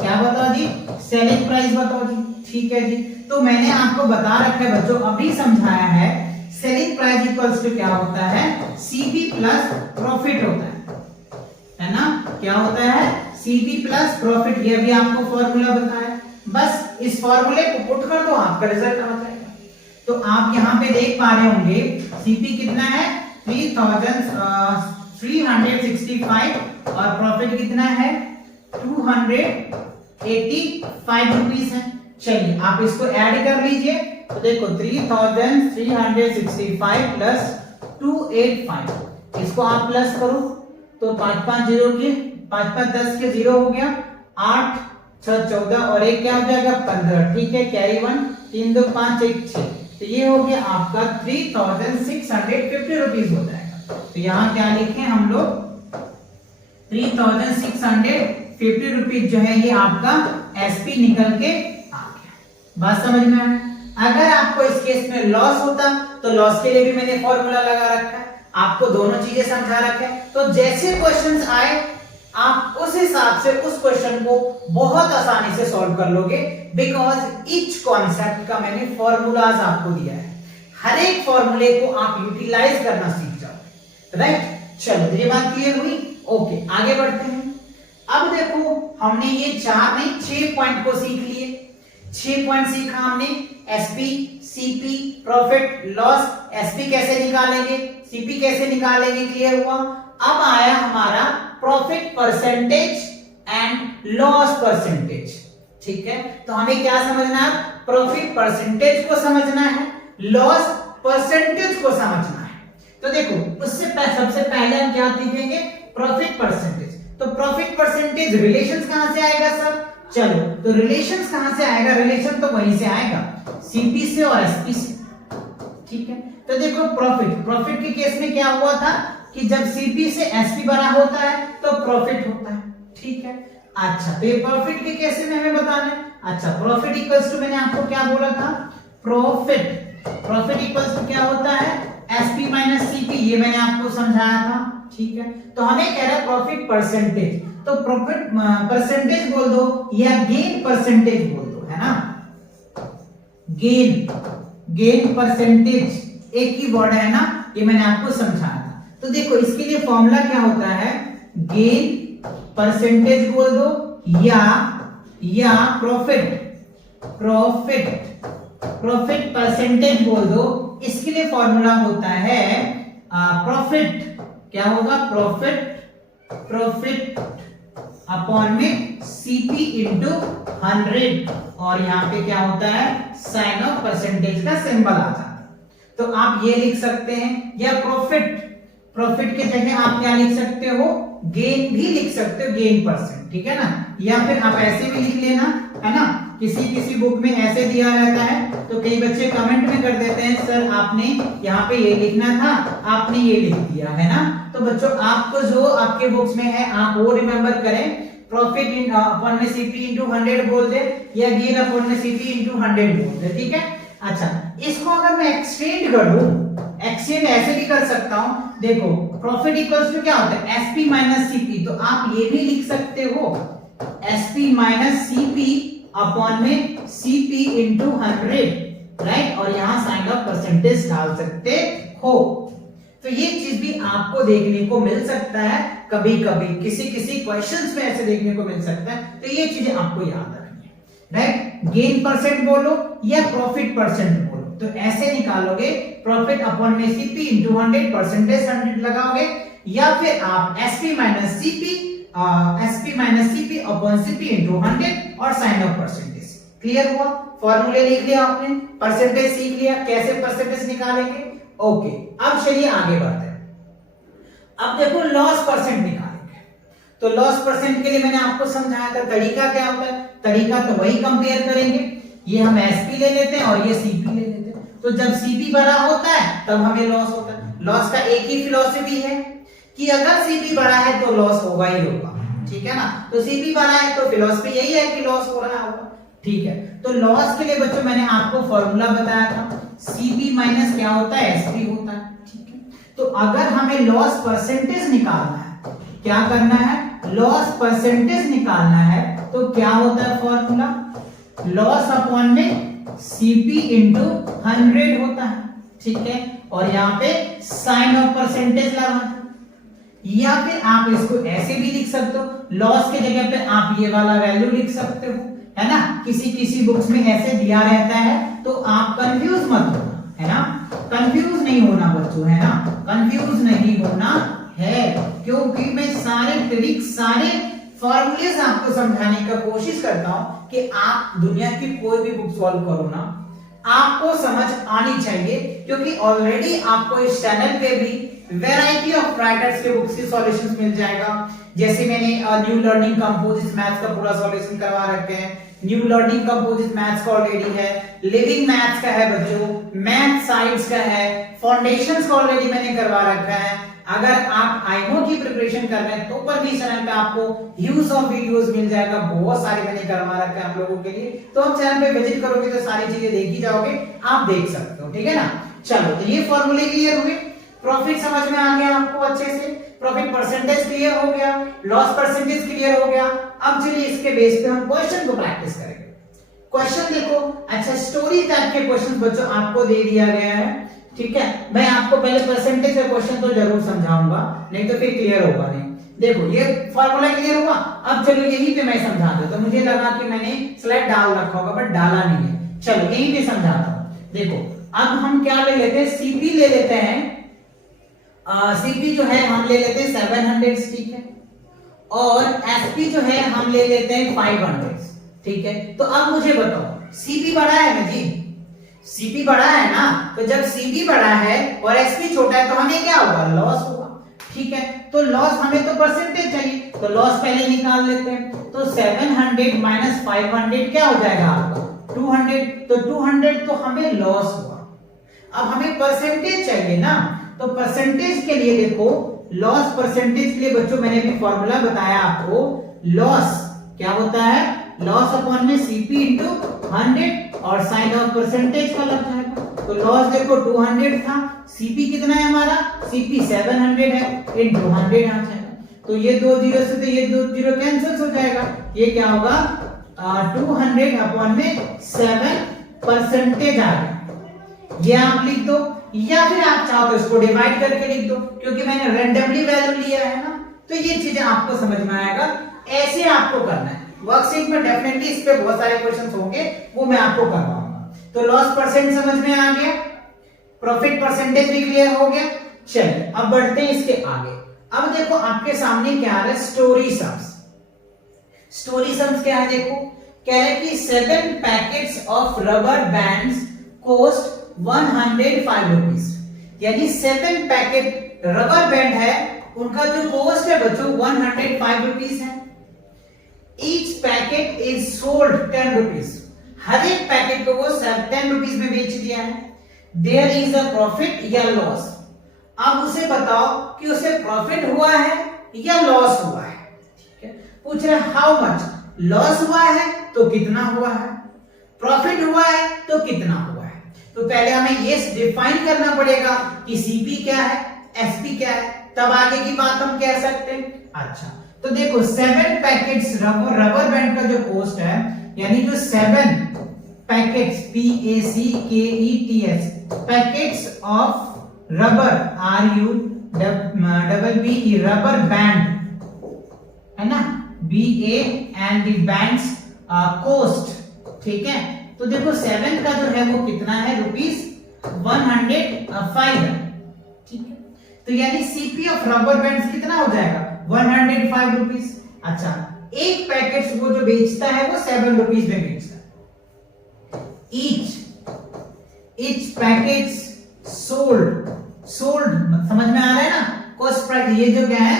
क्या बताओ जी, सेलिंग प्राइस बताओ जी, ठीक है जी। तो मैंने आपको बता रखा है बच्चों, अभी समझाया है, सेलिंग प्राइस इक्वल्स टू क्या होता है, सीपी प्लस प्रॉफिट होता है ना। क्या होता है, सीपी प्लस प्रॉफिट, ये भी आपको फॉर्मूला बताया। बस इस फॉर्मूले को पुट कर दो, आपका रिजल्ट आ जाएगा। तो आप यहाँ पे देख पा रहे होंगे सीपी कितना है, 3365 और प्रॉफिट कितना है, 285 रुपीस है। चलिए आप इसको ऐड कर लीजिए, तो देखो 3365 प्लस 285, इसको आप प्लस करो तो 5 0 के 5 10 के 0 हो गया, 8 6 14 और एक क्या हो जाएगा 15, ठीक है। कैरी 1, 3 2 5 1 6, तो ये हो गया आपका 3650 रुपीस हो जाएगा। तो यहाँ क्या लिखे हम लोग, 3650 रुपीस जो है ये आपका एसपी निकल के आ गया। बात समझ में आया। अगर आपको इस केस में लॉस होता तो लॉस के लिए भी मैंने फॉर्मूला लगा रखा है, आपको दोनों चीजें समझा रखा है। तो जैसे क्वेश्चंस आए आप उस हिसाब से उस क्वेश्चन को बहुत आसानी से सॉल्व कर लोगे, बिकॉज ईच कॉन्सेप्ट का मैंने फॉर्मूलाज आपको दिया है। हर एक फॉर्मूले को आप यूटिलाइज करना सीख जाओगे, राइट। चलो ये बात क्लियर हुई, ओके आगे बढ़ते हैं। अब देखो हमने ये 4 नहीं 6 पॉइंट को सीख लिए। 6 पॉइंट सीखा हमने, SP, CP, profit, loss. SP कैसे निकालेंगे, सीपी कैसे निकालेंगे, क्लियर हुआ। अब आया हमारा profit percentage and loss percentage, ठीक है। तो हमें क्या समझना है, प्रॉफिट परसेंटेज को समझना है, लॉस परसेंटेज को समझना है। तो देखो उससे सबसे पहले हम क्या सीखेंगे, प्रॉफिट परसेंटेज। तो प्रॉफिट परसेंटेज रिलेशंस कहां से आएगा सर, चलो तो रिलेशंस कहां से आएगा, रिलेशन तो वहीं से आएगा, सीपी से और एसपी से, ठीक है। तो देखो प्रॉफिट के केस में क्या हुआ था कि जब सीपी से एसपी बड़ा होता है तो प्रॉफिट होता है, ठीक है। अच्छा तो ये प्रॉफिट के केस में हमें बताना है। अच्छा प्रॉफिट इक्वल्स टू, मैंने आपको क्या बोला था, प्रॉफिट इक्वल्स टू क्या होता है, एसपी माइनस सीपी, ये मैंने आपको समझाया था, ठीक है। तो हमें कह रहा है प्रॉफिट परसेंटेज, तो प्रॉफिट परसेंटेज बोल दो या गेन परसेंटेज बोल दो, है ना। गेन परसेंटेज एक ही वर्ड है ना, ये मैंने आपको समझाया था। तो देखो इसके लिए फॉर्मूला क्या होता है, गेन परसेंटेज बोल दो या प्रॉफिट परसेंटेज बोल दो। इसके लिए फॉर्मूला होता है प्रॉफिट, क्या होगा, प्रॉफिट अपॉन में सीपी इंटू 100, और यहाँ पे क्या होता है, साइन ऑफ परसेंटेज का सिंबल आ जाता है। तो आप ये लिख सकते हैं, या प्रॉफिट के जगह आप क्या लिख सकते हो, गेन भी लिख सकते हो, गेन परसेंट, ठीक है ना। या फिर आप ऐसे भी लिख लेना, है ना। किसी बुक में ऐसे दिया रहता है तो कई बच्चे कमेंट में कर देते हैं, सर आपने यहाँ पे ये लिखना था, आपने ये लिख दिया, है ना। तो बच्चों आपको जो आपके बुक्स में है आप वो रिमेंबर करें, प्रॉफिट अपॉन में सीपी इंटू 100 बोल दे, या गेन अपॉन में सीपी इंटू 100 बोल दे, ठीक है। अच्छा इसको अगर मैं एक्सटेंड करूं, एक्सटेंड ऐसे भी कर सकता हूं, देखो प्रॉफिट इक्वल्स टू क्या होता है, एसपी माइनस सीपी, तो आप ये भी लिख सकते हो एसपी माइनस सीपी अपॉन में सीपी इंटू 100, राइट। और यहां साइन साइन ऑफ परसेंटेज डाल सकते हो। तो ये चीज भी आपको देखने को मिल सकता है, कभी कभी किसी किसी क्वेश्चंस में ऐसे देखने को मिल सकता है। तो ये चीजें आपको याद रखनी है, राइट। गेन परसेंट बोलो या प्रॉफिट परसेंट बोलो, तो ऐसे निकालोगे, प्रॉफिट अपॉन में सीपी इंटू 100, परसेंटेज 100 लगाओगे, या फिर आप SP minus CP upon CP into 100 और साइन ऑफ परसेंटेज। क्लियर हुआ? फॉर्मूले लिख लिया आपने, परसेंटेज सीख लिया, कैसे परसेंटेज निकालेंगे। ओके, अब चलिए आगे बढ़ते हैं। अब देखो लॉस परसेंट निकालेंगे। तो लॉस परसेंट के लिए मैंने आपको समझाया था तरीका क्या होता है। तरीका तो वही कंपेयर करेंगे, ये हम एसपी ले लेते हैं और ये सीपी ले लेते हैं। तो जब सीपी बड़ा होता है तब हमें लॉस होता है। लॉस का एक ही फिलॉसफी है कि अगर सीपी बड़ा है तो लॉस होगा ही होगा, ठीक है ना। तो सीपी बड़ा है तो फिलॉसफी यही है कि लॉस हो रहा होगा, ठीक है। तो लॉस के लिए बच्चों मैंने आपको फॉर्मूला बताया था, सीपी माइनस क्या होता है, एसपी होता है, ठीक है। तो अगर हमें लॉस परसेंटेज निकालना है, क्या करना है, लॉस परसेंटेज निकालना है, तो क्या होता है फॉर्मूला, लॉस अपॉन में सीपी इंटू 100 होता है, ठीक है। और यहाँ पे साइन ऑफ परसेंटेज लगाना, या फिर आप इसको ऐसे भी लिख सकते हो, लॉस के जगह पे आप ये वाला वैल्यू लिख सकते हो, है ना। किसी किसी बुक्स में ऐसे दिया रहता है, तो आप कंफ्यूज मत होना, है ना। कंफ्यूज नहीं होना बच्चों, है ना, कंफ्यूज नहीं होना है, क्योंकि मैं सारे ट्रिक, सारे फॉर्मूलेज आपको समझाने का कोशिश करता हूं कि आप दुनिया की कोई भी बुक सॉल्व करो ना, आपको समझ आनी चाहिए। क्योंकि ऑलरेडी आपको इस चैनल पे भी वैरायटी ऑफ राइटर्स के बुक्स के सॉल्यूशंस मिल जाएगा। जैसे मैंने न्यू लर्निंग कंपोजिट मैथ्स का पूरा सॉल्यूशन करवा रखे हैं, न्यू लर्निंग कंपोजिट मैथ्स का ऑलरेडी है, लिविंग मैथ्स का है बच्चों, मैथ साइंस का है, फाउंडेशंस का ऑलरेडी मैंने करवा रखा है। अगर आप आईमो की प्रिपरेशन कर रहे हैं तो ऊपर भी चैनल पे आपको ह्यूज ऑफ वीडियोस मिल जाएगा, बहुत सारे मैंने करवा रखे हैं आप लोगों के लिए। तो आप चैनल पे विजिट करोगे तो सारी चीजें देख ही जाओगे, आप देख सकते हो, ठीक है ना। चलो, तो ये फॉर्मूले क्लियर हुए, प्रॉफिट समझ में आ गया आपको अच्छे से, प्रॉफिट परसेंटेज क्लियर हो गया, लॉस परसेंटेज क्लियर हो गया। अब चलिए इसके बेस पे हम क्वेश्चन को प्रैक्टिस करेंगे। क्वेश्चन देखो, अच्छा स्टोरी टाइप के क्वेश्चन बच्चों आपको दे दिया गया है, ठीक है। मैं आपको पहले परसेंटेज का क्वेश्चन तो जरूर समझाऊंगा, नहीं तो फिर क्लियर होगा नहीं। देखो ये फॉर्मूला क्लियर हुआ। अब चलो यहीं पे मैं समझा दूं, तो मुझे लगा कि मैंने स्लाइड डाल रखा होगा बट डाला नहीं है। चलो यहीं पे समझाता हूं। देखो अब हम क्या ले लेते हैं, सीपी ले लेते हैं, सीपी जो है हम ले लेते हैं 700, ठीक है। और एसपी जो है हम ले लेते हैं 500, ठीक है। तो अब मुझे बताओ सीपी बड़ा है ना जी, सीपी बड़ा है ना, तो जब सीपी बड़ा है और एसपी छोटा है तो हमें क्या होगा, लॉस होगा, ठीक है। तो लॉस हमें तो परसेंटेज चाहिए, तो लॉस पहले निकाल लेते हैं। तो 700 माइनस 500 क्या हो जाएगा आपका, 200। तो 200 तो हमें लॉस हुआ। अब हमें परसेंटेज चाहिए ना, तो परसेंटेज के लिए देखो, लॉस परसेंटेज के लिए बच्चों मैंने भी फॉर्मूला बताया आपको, लॉस क्या होता है, लॉस अपॉन में सीपी इंटू 100 और साइन ऑफ परसेंटेज का लग जाएगा। तो लॉस देखो 200 था, सीपी कितना है हमारा, सीपी 700 है, इंटू 100 आ जाएगा। तो ये 2 जीरो से तो ये 2 जीरो कैंसिल हो जाएगा, ये क्या होगा 200 अपॉन में 7 परसेंटेज आ गया। ये आप लिख दो, या फिर आप चाहो तो इसको डिवाइड करके लिख दो, क्योंकि मैंने रैंडमली वैल्यू लिया है ना। तो ये चीजें आपको समझ में आएगा, ऐसे आपको करना है। वर्कशीट में डेफिनेटली इस पे बहुत सारे क्वेश्चंस होंगे, वो मैं आपको करवाऊंगा। तो लॉस परसेंट समझ में आ गया, प्रॉफिट परसेंटेज भी क्लियर हो गया। चलिए अब बढ़ते हैं इसके आगे। अब देखो आपके सामने क्या आ रहा है, स्टोरी सम्स। स्टोरी सम्स क्या है, देखो कह रहे कि 7 packets of rubber bands cost 105 rupees, यानी 7 पैकेट रबर बैंड है, उनका जो कॉस्ट है बच्चों 105 रुपीज है। Each packet is sold 10 rupees, हर एक पैकेट को वो 10 रुपीज में बेच दिया है। देयर इज अ प्रॉफिट या लॉस। अब उसे बताओ कि उसे प्रॉफिट हुआ है या लॉस हुआ है, ठीक है। पूछ रहे हाउ मच, लॉस हुआ है तो कितना हुआ है, प्रॉफिट हुआ है तो कितना हुआ है। तो पहले हमें ये डिफाइन करना पड़ेगा कि सीपी क्या है, एसपी क्या है, तब आगे की बात हम कह सकते हैं। अच्छा तो देखो 7 पैकेट्स रबर बैंड का जो कॉस्ट है, यानी जो 7 packets, PACKETS, packets of rubber, RUBBE, rubber band, है ना, BA, and the bands cost, ठीक है। तो देखो 7 का जो है वो कितना है, ₹105 है, ठीक है। तो यानी सीपी ऑफ रबर बैंड्स कितना हो जाएगा, 105 रुपीज। अच्छा, एक पैकेट वो जो बेचता है वो 7 रुपीज में बेचता है। each पैकेट्स सोल्ड समझ में आ रहा है ना, कॉस्ट प्राइस, ये जो क्या है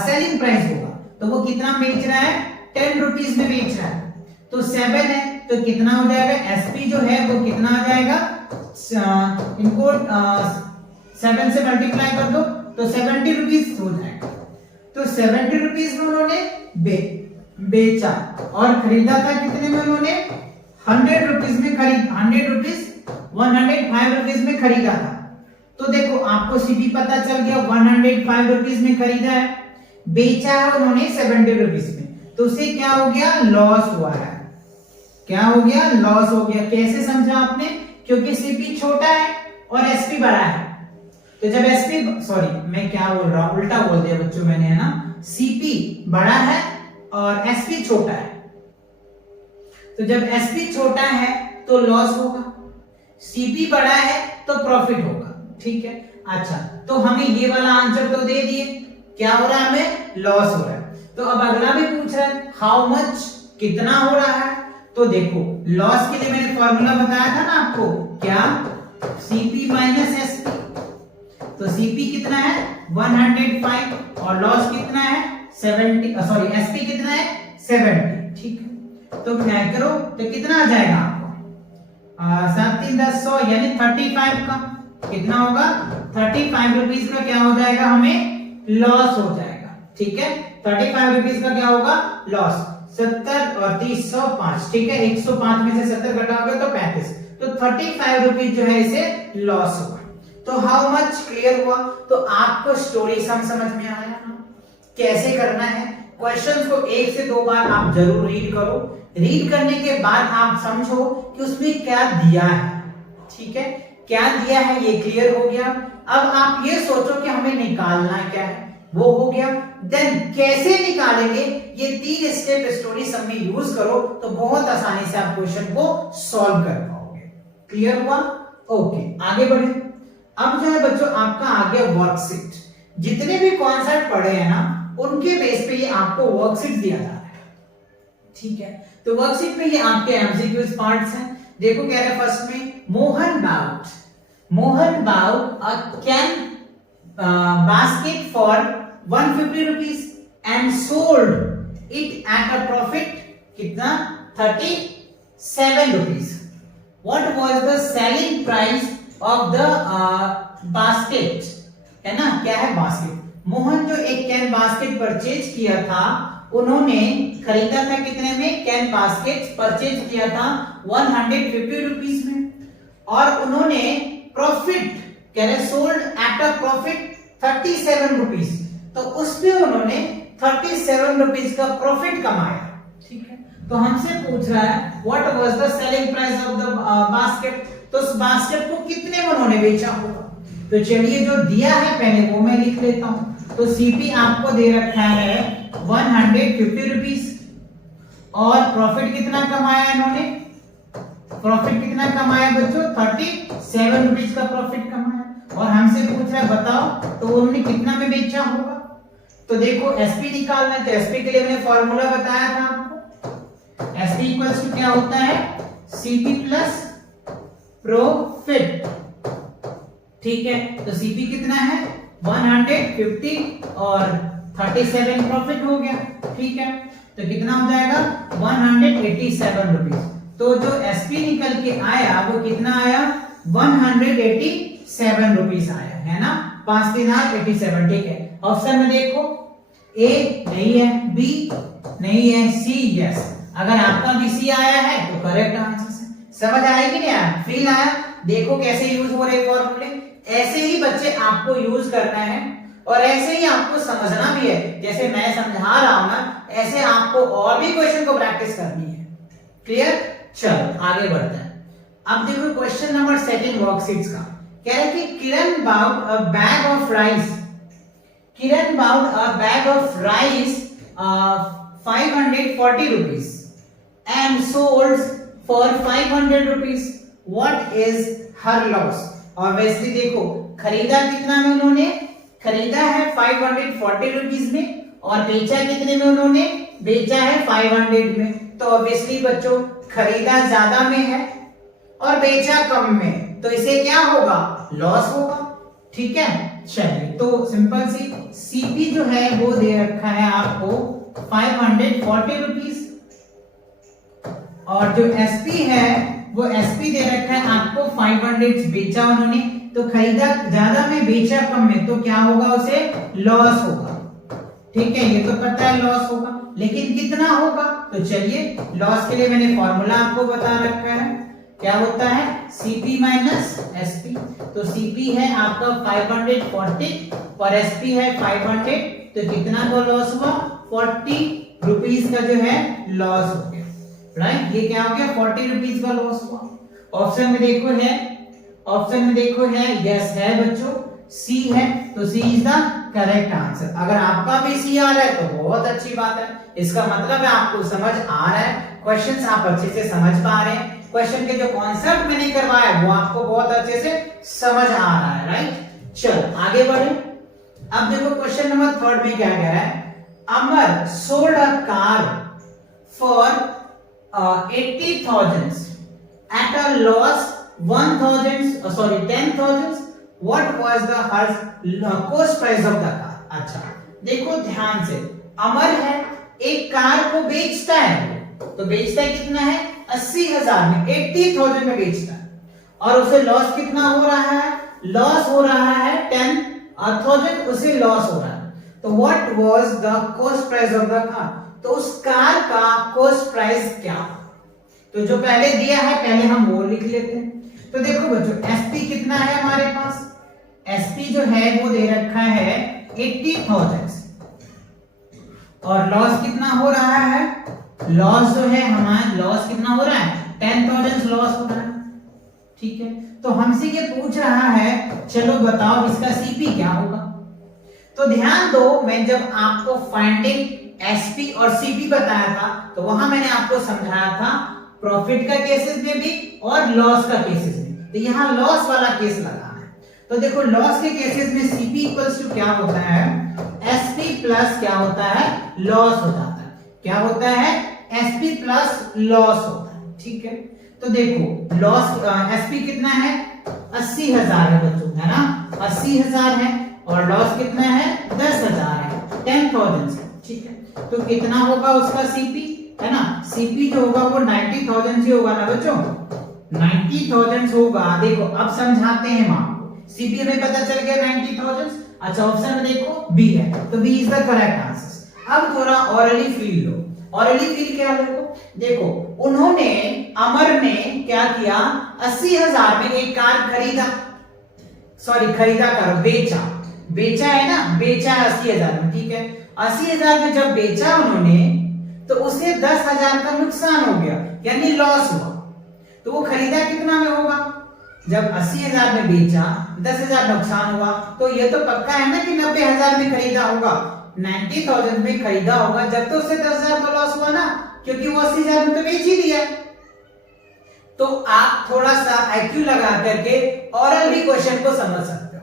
सेलिंग प्राइस होगा, तो वो कितना बेच रहा है, 10 रुपीज में बेच रहा है। तो 7 है तो कितना हो जाएगा, एसपी जो है वो कितना आ जाएगा, इनको 7 से मल्टीप्लाई कर दो तो 70 रुपीज हो जाएगा। तो 70 रुपीज में उन्होंने बेचा और खरीदा था कितने में, उन्होंने 100 रुपीज में खरीद, 105 रुपीज में खरीदा था। तो देखो आपको सीपी पता चल गया, 105 रुपीज में खरीदा है, बेचा है उन्होंने 70 रुपीज में, तो उसे क्या हो गया, लॉस हुआ है। क्या हो गया, लॉस हो गया। कैसे समझा आपने, क्योंकि सीपी छोटा है और एसपी बड़ा है। तो जब एसपी, सॉरी मैं क्या बोल रहा हूं, उल्टा बोल दिया बच्चों मैंने, है ना, सीपी बड़ा है और एसपी छोटा है। तो जब एसपी छोटा है तो लॉस होगा, सीपी बड़ा है तो प्रॉफिट होगा, ठीक है। अच्छा, तो हमें ये वाला आंसर तो दे दिए, क्या हो रहा है, हमें लॉस हो रहा है। तो अब अगला भी पूछ रहा है हाउ मच, कितना हो रहा है। तो देखो लॉस के लिए मैंने फॉर्मूला बताया था ना आपको, क्या, सीपी माइनस एसपी। तो सीपी कितना है 105 और लॉस कितना है 70, सॉरी एसपी कितना है 70, ठीक है। तो क्या करो तो कितना आ जाएगा आपको, 7 3 10 100 यानी 35 का कितना होगा, 35 रुपीज का क्या हो जाएगा, हमें लॉस हो जाएगा, ठीक है। 35 रुपीज का क्या होगा, लॉस। 70 और 30 105, ठीक है, 105 में से 70 घटाओगे तो 35, तो 35 रुपीज जो है इसे लॉस हुआ। तो हाउ मच क्लियर हुआ। तो आपको स्टोरी समझ में आया ना, कैसे करना है। क्वेश्चंस को 1 से 2 बार आप जरूर रीड करो, रीड करने के बाद आप समझो कि उसमें क्या दिया है, ठीक है, क्या दिया है ये क्लियर हो गया। अब आप ये सोचो कि हमें निकालना क्या है, वो हो गया। देन कैसे निकालेंगे, ये 3 स्टेप स्टोरी सब में यूज करो तो बहुत आसानी से आप क्वेश्चन को सॉल्व कर पाओगे। क्लियर हुआ, ओके आगे बढ़े। अब जो है बच्चों आपका आ गया वर्कशीट। जितने भी कॉन्सेप्ट पढ़े हैं ना उनके बेस पे ये आपको वर्कशीट दिया जा रहा है, ठीक है। तो वर्कशीट में ये आपके एमसीक्यूज पार्ट्स हैं। देखो कह रहे हैं फर्स्ट में, Mohan bought a can basket for 150 rupees and sold it at a profit कितना 37 rupees. What was the selling price of the basket, है ना, क्या है बास्केट। मोहन जो एक कैन बास्केट परचेज किया था, उन्होंने खरीदा था कितने में, कैन बास्केट परचेज किया था 150 रुपीज में, और उन्होंने प्रॉफिट कह रहे sold at a profit 37 rupees, तो उस पे उन्होंने 37 रुपीज का प्रॉफिट कमाया, ठीक है। तो हमसे पूछ रहा है what was the selling price of the basket, तो उस बास्केट को कितने में उन्होंने बेचा होगा। तो चलिए जो दिया है पहले वो मैं लिख लेता हूं। तो सीपी आपको दे रखा है 150 रुपीज और प्रॉफिट कितना कमाया इन्होंने, प्रॉफिट कितना कमाया बच्चों, 37 रुपीज का प्रॉफिट कमाया। और हमसे पूछ रहा है बताओ तो उन्होंने कितना में बेचा होगा। तो देखो एसपी निकालना है, तो एसपी के लिए मैंने फॉर्मूला बताया था आपको, एसपी इक्वल्स टू क्या होता है, सीपी प्लस प्रॉफिट, ठीक है। तो सीपी कितना है 150 और 37 प्रॉफिट हो गया, ठीक है। तो कितना हो जाएगा 187 रुपीज। तो जो एसपी निकल के आया वो कितना आया 187 रुपीज आया, है ना, 5 3 8 87, ठीक है। ऑप्शन में देखो ए नहीं है, बी नहीं है, सी यस। अगर आपका बी सी आया है तो करेक्ट आंसर है। समझ आएगी नहीं आया, फील आया। देखो कैसे यूज हो रहे फॉर्मूले, ऐसे ही बच्चे आपको यूज करना है और ऐसे ही आपको समझना भी है। जैसे मैं समझा रहा हूं ना, ऐसे आपको और भी क्वेश्चन को प्रैक्टिस करनी है। क्लियर, चलो आगे बढ़ते हैं। अब देखो क्वेश्चन नंबर सेकंड वर्कशीट्स का कह रहा है कि Kiran bought a bag of rice, Kiran bought a bag of rice 540 rupees and sold for 500 rupees. What is her loss? Obviously देखो खरीदा कितना में उन्होंने, खरीदा है 540 रुपीज में और बेचा कितने में उन्होंने, बेचा है 500 में। तो ऑब्वियसली बच्चों खरीदा ज्यादा में है और बेचा कम में, तो इसे क्या होगा, लॉस होगा। ठीक है, चलिए तो सिंपल सी सीपी जो है वो दे रखा है आपको 540 रुपीज और जो एसपी है वो एसपी दे रखा है आपको 500, बेचा उन्होंने, तो खरीदा ज्यादा में बेचा कम में, तो क्या होगा, उसे लॉस होगा। ठीक है, ये तो पता है लॉस होगा, लेकिन कितना होगा, तो चलिए लॉस के लिए मैंने फॉर्मूला आपको बता रखा है, क्या होता है CP माइनस SP। तो CP है आपका 540 और SP है 500, तो कितना का लॉस हुआ, 40 रुपीज का जो है लॉस हो गया। राइट, ये क्या हो गया, 40 रुपीज का लॉस हुआ। ऑप्शन में देखो है, ऑप्शन में देखो है, यस है बच्चों, सी है, तो C is the correct answer. अगर आपका भी सी आ रहा है तो बहुत अच्छी बात है, इसका मतलब है आपको समझ आ रहा है, क्वेश्चंस आप अच्छे से समझ पा रहे हैं, क्वेश्चन के जो कॉन्सेप्ट मैंने करवाया वो आपको बहुत अच्छे से समझ आ रहा है। राइट, चलो आगे बढ़े। अब देखो क्वेश्चन नंबर थर्ड में क्या कह रहा है, Amar sold a car for 80,000 at a loss 10,000, what was the her cost price of the car? अच्छा देखो ध्यान से, अमर है एक कार को बेचता है, तो बेचता है कितना है, 80,000 में, 80,000 में बेचता है और उसे लॉस कितना हो रहा है, लॉस हो रहा है 10,000, उसे लॉस हो रहा है। तो what was the cost price of the car, तो उस कार का कॉस्ट प्राइस क्या, तो जो पहले दिया है पहले हम वो लिख लेते हैं। तो देखो बच्चों एसपी कितना है हमारे पास, एसपी जो है वो दे रखा है 80,000 और लॉस कितना हो रहा है, लॉस जो है हमारा लॉस कितना हो रहा है, 10,000 लॉस हो रहा है। ठीक है, तो हमसे ये पूछ रहा है चलो बताओ इसका सीपी क्या होगा। तो ध्यान दो, मैं जब आपको फाइंडिंग एसपी और सीपी बताया था तो वहां मैंने आपको समझाया था प्रॉफिट का केसेस में भी और लॉस का केसेस में, तो यहां लॉस वाला केस लगाना है। तो देखो लॉस के केसेस में सीपी इक्वल्स टू क्या होता है, एसपी प्लस क्या होता है, लॉस हो जाता है, क्या होता है, एसपी प्लस लॉस होता है। ठीक है, तो देखो लॉस एसपी कितना है, 80,000 है बच्चों, है ना, 80,000 है और लॉस कितना है, 10,000 है, 10,000 से। ठीक है, तो कितना होगा उसका सीपी, है ना, सीपी जो होगा वो 90,000 से होगा ना बच्चों, 90,000 होगा। देखो अब समझाते हैं हम आपको, सीपी हमें पता चल गया 90,000। अच्छा ऑप्शन में देखो बी है, तो B is the correct answer. अब थोड़ा ऑरली फील लो, ऑरली फील क्या देखो उन्होंने, अमर ने क्या किया, 80,000 में एक कार खरीदा, सॉरी खरीदा करो, बेचा, बेचा है ना, बेचा 80,000 में। ठीक है, 80,000 में जब बेचा उन्होंने तो उसे 10,000 का नुकसान हो गया, यानी लॉस हुआ। तो वो खरीदा कितना में होगा, जब 80,000 में बेचा 10,000 नुकसान हुआ, तो ये तो पक्का है ना कि 90,000 में खरीदा होगा, 90,000 में खरीदा होगा, जब तो उसे 10,000 का लॉस हुआ ना, क्योंकि वो 80,000 में तो बेच ही दिया। तो आप थोड़ा सा IQ लगा करके ऑरल भी क्वेश्चन को समझ सकते हो,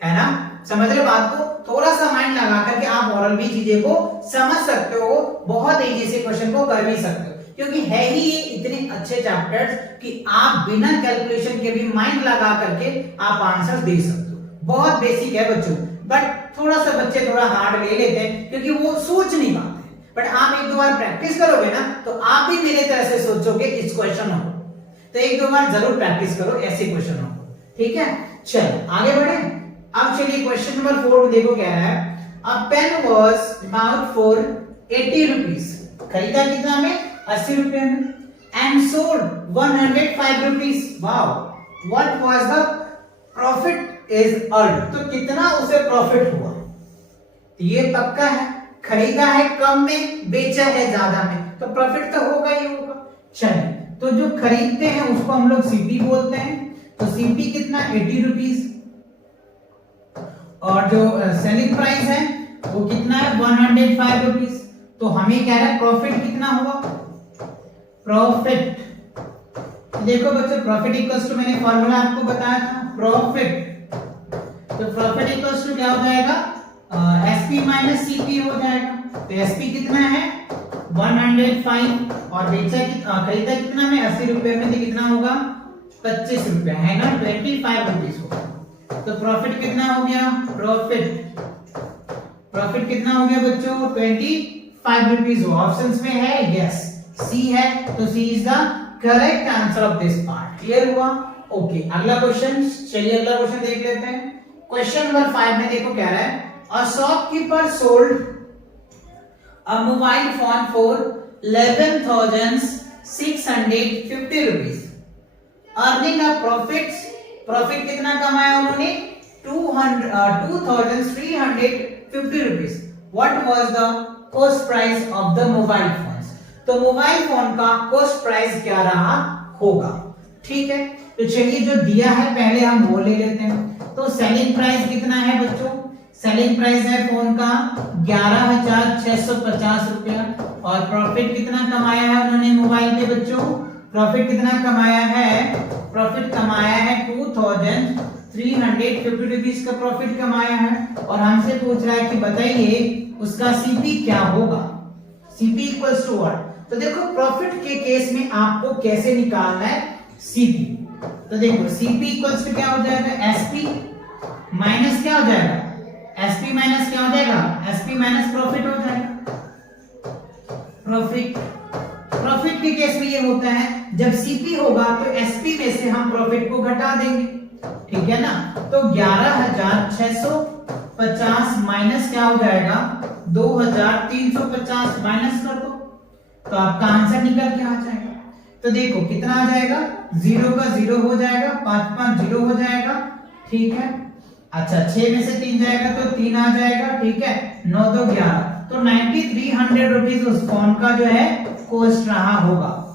है ना, समझ रहे बात को, थोड़ा सा माइंड लगा करके आप ऑरल भी चीजें को समझ सकते हो, बहुत इजी से क्वेश्चन को कर भी सकते हो, क्योंकि है ही ये इतने अच्छे चैप्टर्स कि आप बिना कैलकुलेशन के भी माइंड लगा करके आप आंसर दे सकते हो। बहुत बेसिक है बच्चों, बट थोड़ा सा बच्चे थोड़ा हार्ड ले लेते हैं क्योंकि वो सोच नहीं पाते, बट आप एक दो बार प्रैक्टिस करोगे ना तो आप भी मेरे तरह से सोचोगे इस क्वेश्चन हो, तो एक दो बार जरूर प्रैक्टिस करो ऐसे क्वेश्चन हो। ठीक है, चलो आगे बढ़े। अब चलिए क्वेश्चन नंबर 4 में देखो क्या है, a pen was bought for 80 rupees, खरीदा कितना में, 80 रुपए में, and sold 105 rupees. Wow, what was the profit is earned, तो कितना उसे प्रॉफिट हुआ, ये पक्का है, खरीदा है कम में, बेचा है ज्यादा में, तो प्रॉफिट तो होगा ही होगा। चलिए तो जो खरीदते हैं उसको हम लोग सीपी बोलते हैं। तो सीपी कितना 80 रुपीज, और जो सेलिंग प्राइस है वो कितना है 105 रुपीज। तो हमें कह रहा है प्रॉफिट कितना हुआ, प्रॉफिट देखो बच्चों, प्रॉफिट इक्वल्स टू मैंने फॉर्मूला आपको बताया था प्रॉफिट, तो प्रॉफिट इक्वल्स टू क्या हो जाएगा एसपी माइनस सीपी हो जाएगा। तो एसपी कितना है 105 और बेचा खरीदा कितना में 80 रुपए में, तो कितना होगा 25 रुपए है ना, 25 रुपीज होगा। तो प्रॉफिट कितना हो गया, प्रॉफिट कितना हो गया बच्चों 25 रुपीज। ऑप्शंस में है यस सी है, तो C is the correct answer of this part. Clear हुआ? ओके अगला क्वेश्चन, चलिए अगला क्वेश्चन देख लेते हैं। क्वेश्चन नंबर 5 में देखो कह रहा है a shopkeeper sold a mobile phone for 11,650 rupees, earning a profit कितना कमाया उन्होंने 2,350 rupees. What was the cost price of the mobile phones? तो मोबाइल फोन का कॉस्ट प्राइस क्या रहा होगा, ठीक है। तो चलिए जो दिया है पहले हम वो ले लेते हैं। तो सेलिंग प्राइस कितना है बच्चों, सेलिंग प्राइस है फोन का 11,650 रुपया, और प्रॉफिट कितना कमाया है उन्होंने मोबाइल पे बच्चों, प्रॉफिट कितना कमाया है, प्रॉफिट कमाया है 2,350 रुपीज का प्रॉफिट कमाया है। और हमसे पूछ रहा है कि बताइए उसका सीपी क्या होगा, सीपी इक्वल्स टू व्हाट। तो देखो प्रॉफिट के केस में आपको कैसे निकालना है सीपी। तो देखो सीपी इक्वल्स टू क्या हो जाएगा एसपी माइनस क्या हो जाएगा, एसपी माइनस क्या हो जाएगा, एसपी माइनस प्रॉफिट हो जाएगा। प्रॉफिट के केस में ये होता है जब सीपी होगा तो एसपी में से हम प्रॉफिट को घटा देंगे, ठीक है ना। तो 11,650 माइनस क्या हो जाएगा 2,350 माइनस कर दो, तो आपका आंसर निकल के आ जाएगा। तो देखो कितना आ जाएगा, 0 का 0 हो जाएगा, 5 5 0 हो जाएगा, ठीक है। अच्छा 6 में से 3 जाएगा तो 3 आ जाएगा, ठीक है। 9 2 11, तो 9300 रुपीज उस फोन का जो है कॉस्ट रहा होगा,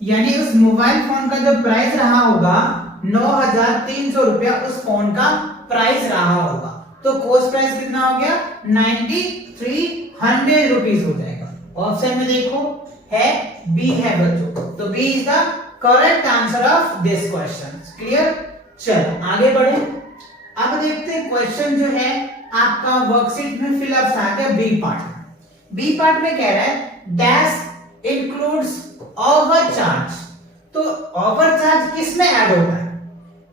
यानी उस मोबाइल फोन का जो प्राइस रहा होगा 9,300 रुपया उस फोन का प्राइस रहा होगा। तो कॉस्ट प्राइस कितना हो गया 9300 रुपीज हो जाएगा। ऑप्शन में देखो है बी है बच्चों, तो B is the correct answer of this question. Clear, चलो आगे बढ़े। अब देखते हैं क्वेश्चन जो है आपका वर्कशीट में फिलअप आ गया बी पार्ट। बी पार्ट में कह रहा है डैश इंक्लूड्स ओवरचार्ज। तो ओवरचार्ज किस में ऐड होता है,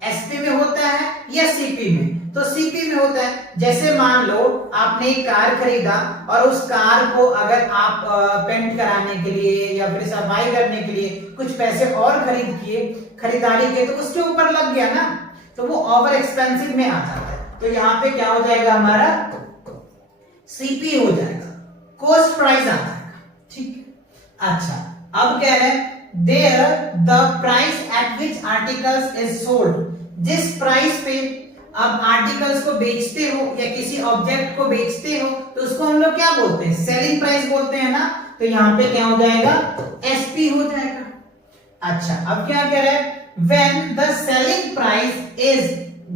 एसपी में होता है या सीपी में। तो सीपी में होता है। जैसे मान लो आपने एक कार खरीदा और उस कार को अगर आप पेंट कराने के लिए या फिर सफाई करने के लिए कुछ पैसे और खरीदारी किए तो उसके ऊपर लग गया ना, तो वो ओवर एक्सपेंसिव में आ जाता है। तो यहाँ पे क्या हो जाएगा हमारा सीपी हो जाएगा, कॉस्ट प्राइस आ जाएगा, ठीक है। अच्छा अब कह रहे हैं there the price at which articles is sold. जिस प्राइस पे आप आर्टिकल्स को बेचते हो या किसी ऑब्जेक्ट को बेचते हो तो उसको हम लोग क्या बोलते हैं, सेलिंग प्राइस बोलते हैं ना। तो यहाँ पे क्या हो जाएगा एसपी हो जाएगा। अच्छा अब क्या कह रहे हैं when the selling price is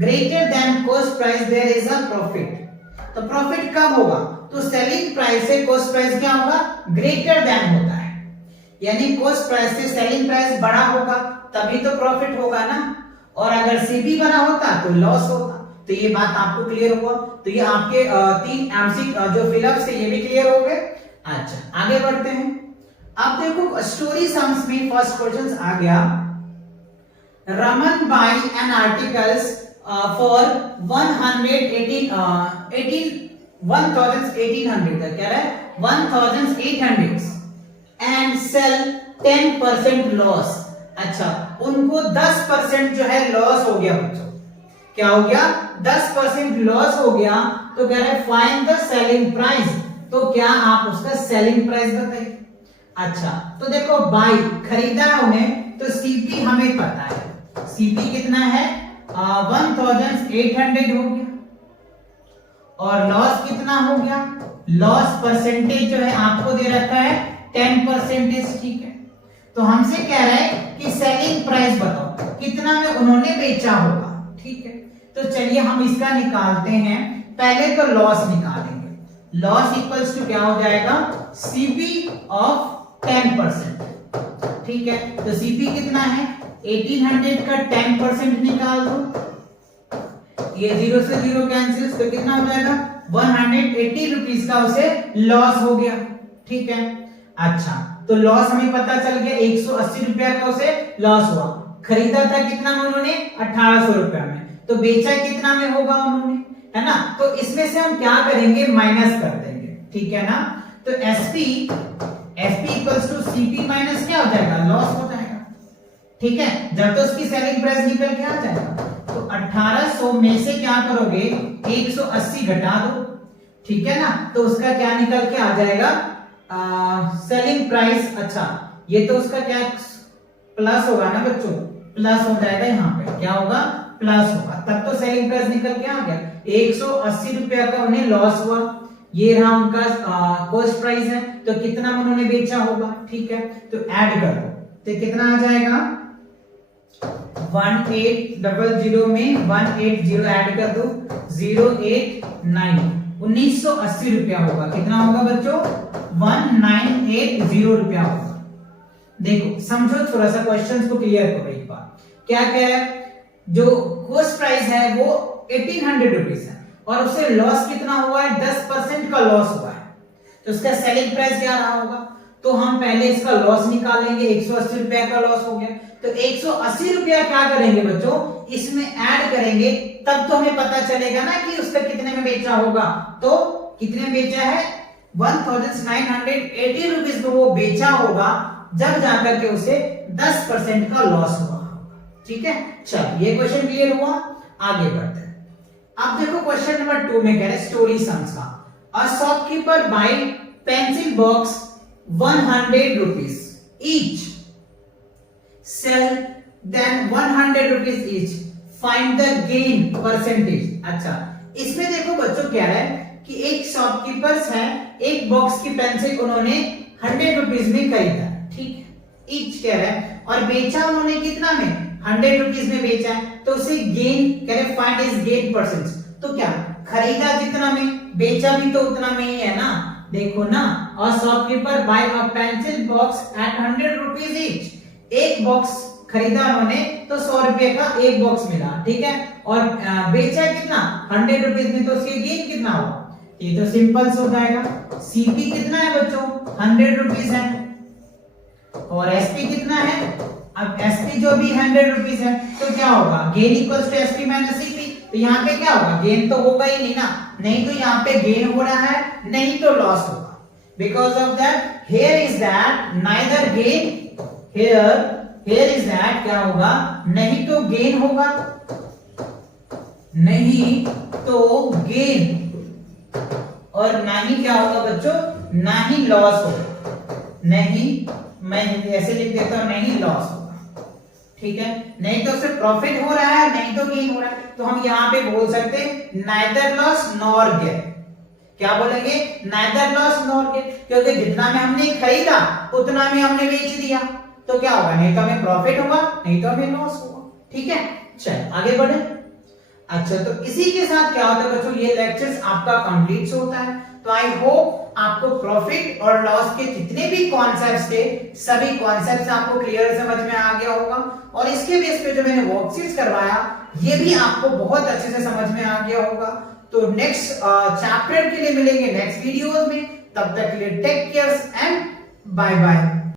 greater than cost price there is a profit। तो प्रॉफिट कब होगा, तो सेलिंग प्राइस से कॉस्ट प्राइस क्या होगा ग्रेटर देन होता है, यानी कॉस्ट प्राइस से सेलिंग प्राइस बड़ा होगा तभी तो प्रॉफिट होगा ना। और अगर सीपी बड़ा होता तो लॉस होता। तो ये बात आपको क्लियर हुआ। तो ये आपके 3 एमसी जो फिलअप से ये भी क्लियर हो गए। अच्छा आगे बढ़ते हैं। अब देखो स्टोरी सम्स में फर्स्ट क्वेश्चन आ गया Raman buy an articles for 1,800 तक क्या है 1,800 and sell 10% लॉस। अच्छा उनको 10% जो है लॉस हो गया बच्चों, क्या हो गया 10% लॉस हो गया। तो कह रहे फाइंड द सेलिंग प्राइस। तो क्या आप उसका सेलिंग प्राइस बताइए। अच्छा तो देखो बाई खरीदा है उन्हें, तो सीपी हमें पता है, सीपी कितना है 1,800 हो गया, और लॉस कितना हो गया, लॉस परसेंटेज जो है आपको दे रखा है 10%, ठीक है। तो हमसे कह रहा है कि सेलिंग प्राइस बताओ कितना में उन्होंने बेचा होगा। ठीक है, तो चलिए हम इसका निकालते हैं। पहले तो लॉस निकालेंगे। लॉस इक्वल्स टू क्या हो जाएगा, सीपी ऑफ 10%। ठीक है, तो सीपी कितना है, 1800 का 10% निकाल दो, ये 0 से 0 कैंसिल, तो कितना हो जाएगा 180 रुपीस का उसे लॉस हो गया। ठीक है, अच्छा तो लॉस हमें पता चल गया, 180 रुपया का उसे लॉस हुआ। खरीदा था कितना में उन्होंने, 1800 रुपया में, तो बेचा कितना में होगा उन्होंने, है ना। तो इसमें से हम क्या करेंगे, माइनस कर देंगे। ठीक है ना, तो SP equals to CP minus क्या हो जाएगा, लॉस हो जाएगा। ठीक है, जब तो उसकी सेलिंग प्राइस निकल के आ जाएगा, तो 1800 में से क्या करोगे, 180 घटा दो। ठीक है ना, तो उसका क्या निकल के आ जाएगा, सेलिंग प्राइस। अच्छा ये तो उसका क्या प्लस होगा ना बच्चों, प्लस हो जाएगा, यहाँ पे क्या होगा, प्लस होगा, तब तो सेलिंग प्राइस निकल के आ गया। 180 रुपया का उन्हें लॉस हुआ, ये रहा उनका कॉस्ट प्राइस है, तो कितना उन्होंने बेचा होगा। ठीक है, तो ऐड कर दो, तो कितना आ जाएगा, 1800 में 180 ऐड कर दो, 089, 1980 रुपया होगा। कितना होगा बच्चों, 1980 रुपया होगा। देखो समझो थोड़ा सा, क्वेश्चंस को क्लियर करो एक बार। क्या क्या है, जो कॉस्ट प्राइस है वो 1800 रुपीज है, और उसे लॉस कितना हुआ है, 10% का लॉस हुआ है, तो उसका सेलिंग प्राइस क्या रहा होगा। तो हम पहले इसका लॉस निकालेंगे, 180 रुपया का लॉस हो गया, तो 180 रुपया क्या करेंगे बच्चों, इसमें ऐड करेंगे, तब तो हमें पता चलेगा ना कि उसका कितने में बेचा होगा। तो कितने में बेचा है, 1980 रुपीज में वो बेचा होगा, जब जाकर के उसे 10% का लॉस हुआ होगा। ठीक है, चल ये क्वेश्चन क्लियर हुआ, आगे बढ़ते हैं। अब देखो क्वेश्चन नंबर 2 में कह रहे स्टोरी सम्स का, a shopkeeper buy pencil box 100 rupees each, sell then 100 rupees each, find the gain percentage। अच्छा इसमें देखो बच्चों क्या है कि एक शॉपकीपर्स है, एक बॉक्स की पेंसिल उन्होंने 100 रुपीज में खरीदा, ठीक है, ईच कह रहा है, और बेचा उन्होंने कितना में, 100 रुपीज में बेचा है, तो उसे गेन कह रहे, फाइंड इज गेन परसेंट। तो क्या खरीदा जितना में, बेचा भी तो उतना में ही है ना। देखो ना, और shopkeeper buy a pencil box at 100 rupees each, एक बॉक्स खरीदा उन्होंने तो 100 रुपए का एक बॉक्स मिला। ठीक है, और बेचा कितना, 100 रुपीज में, तो उसके गेन कितना हुआ। ये तो सिंपल हो जाएगा। सीपी कितना है बच्चों, 100 रुपीज है, और एसपी कितना है, अब एसपी जो भी 100 रुपीज है, तो क्या होगा, gain equals to SP minus CP. तो यहाँ पे क्या होगा, गेन तो होगा ही नहीं ना, नहीं तो यहाँ पे गेन हो रहा है, नहीं तो लॉस होगा। Because of that here is that neither gain, here is that क्या होगा, नहीं तो गेन होगा, नहीं तो गेन, और ना ही क्या होगा बच्चों, ना ही लॉस होगा, नहीं, मैं ऐसे लिख देता हूं, नहीं लॉस होगा। ठीक है, नहीं तो सिर्फ प्रॉफिट हो रहा है, नहीं तो गेन हो रहा है, तो हम यहां पे बोल सकते हैं नाइदर लॉस नॉर गेन। क्या बोलेंगे, नाइदर लॉस नॉर गेन, क्योंकि जितना में हमने खरीदा उतना में हमने बेच दिया, तो क्या होगा, नहीं तो हमें प्रॉफिट होगा, नहीं तो हमें लॉस होगा। ठीक है, चल आगे बढ़े। अच्छा तो इसी के साथ क्या होता है बच्चों, ये लेक्चर्स आपका कंप्लीट होता है। तो आई होप आपको प्रॉफिट और लॉस के जितने भी कॉन्सेप्ट्स थे, सभी कॉन्सेप्ट्स आपको क्लियर समझ में आ गया होगा, और इसके बेस पे जो मैंने वर्कशीट्स करवाया ये भी आपको बहुत अच्छे से समझ में आ गया होगा। तो नेक्स्ट चैप्टर के लिए मिलेंगे नेक्स्ट वीडियोस में, तब तक के लिए take care and bye bye.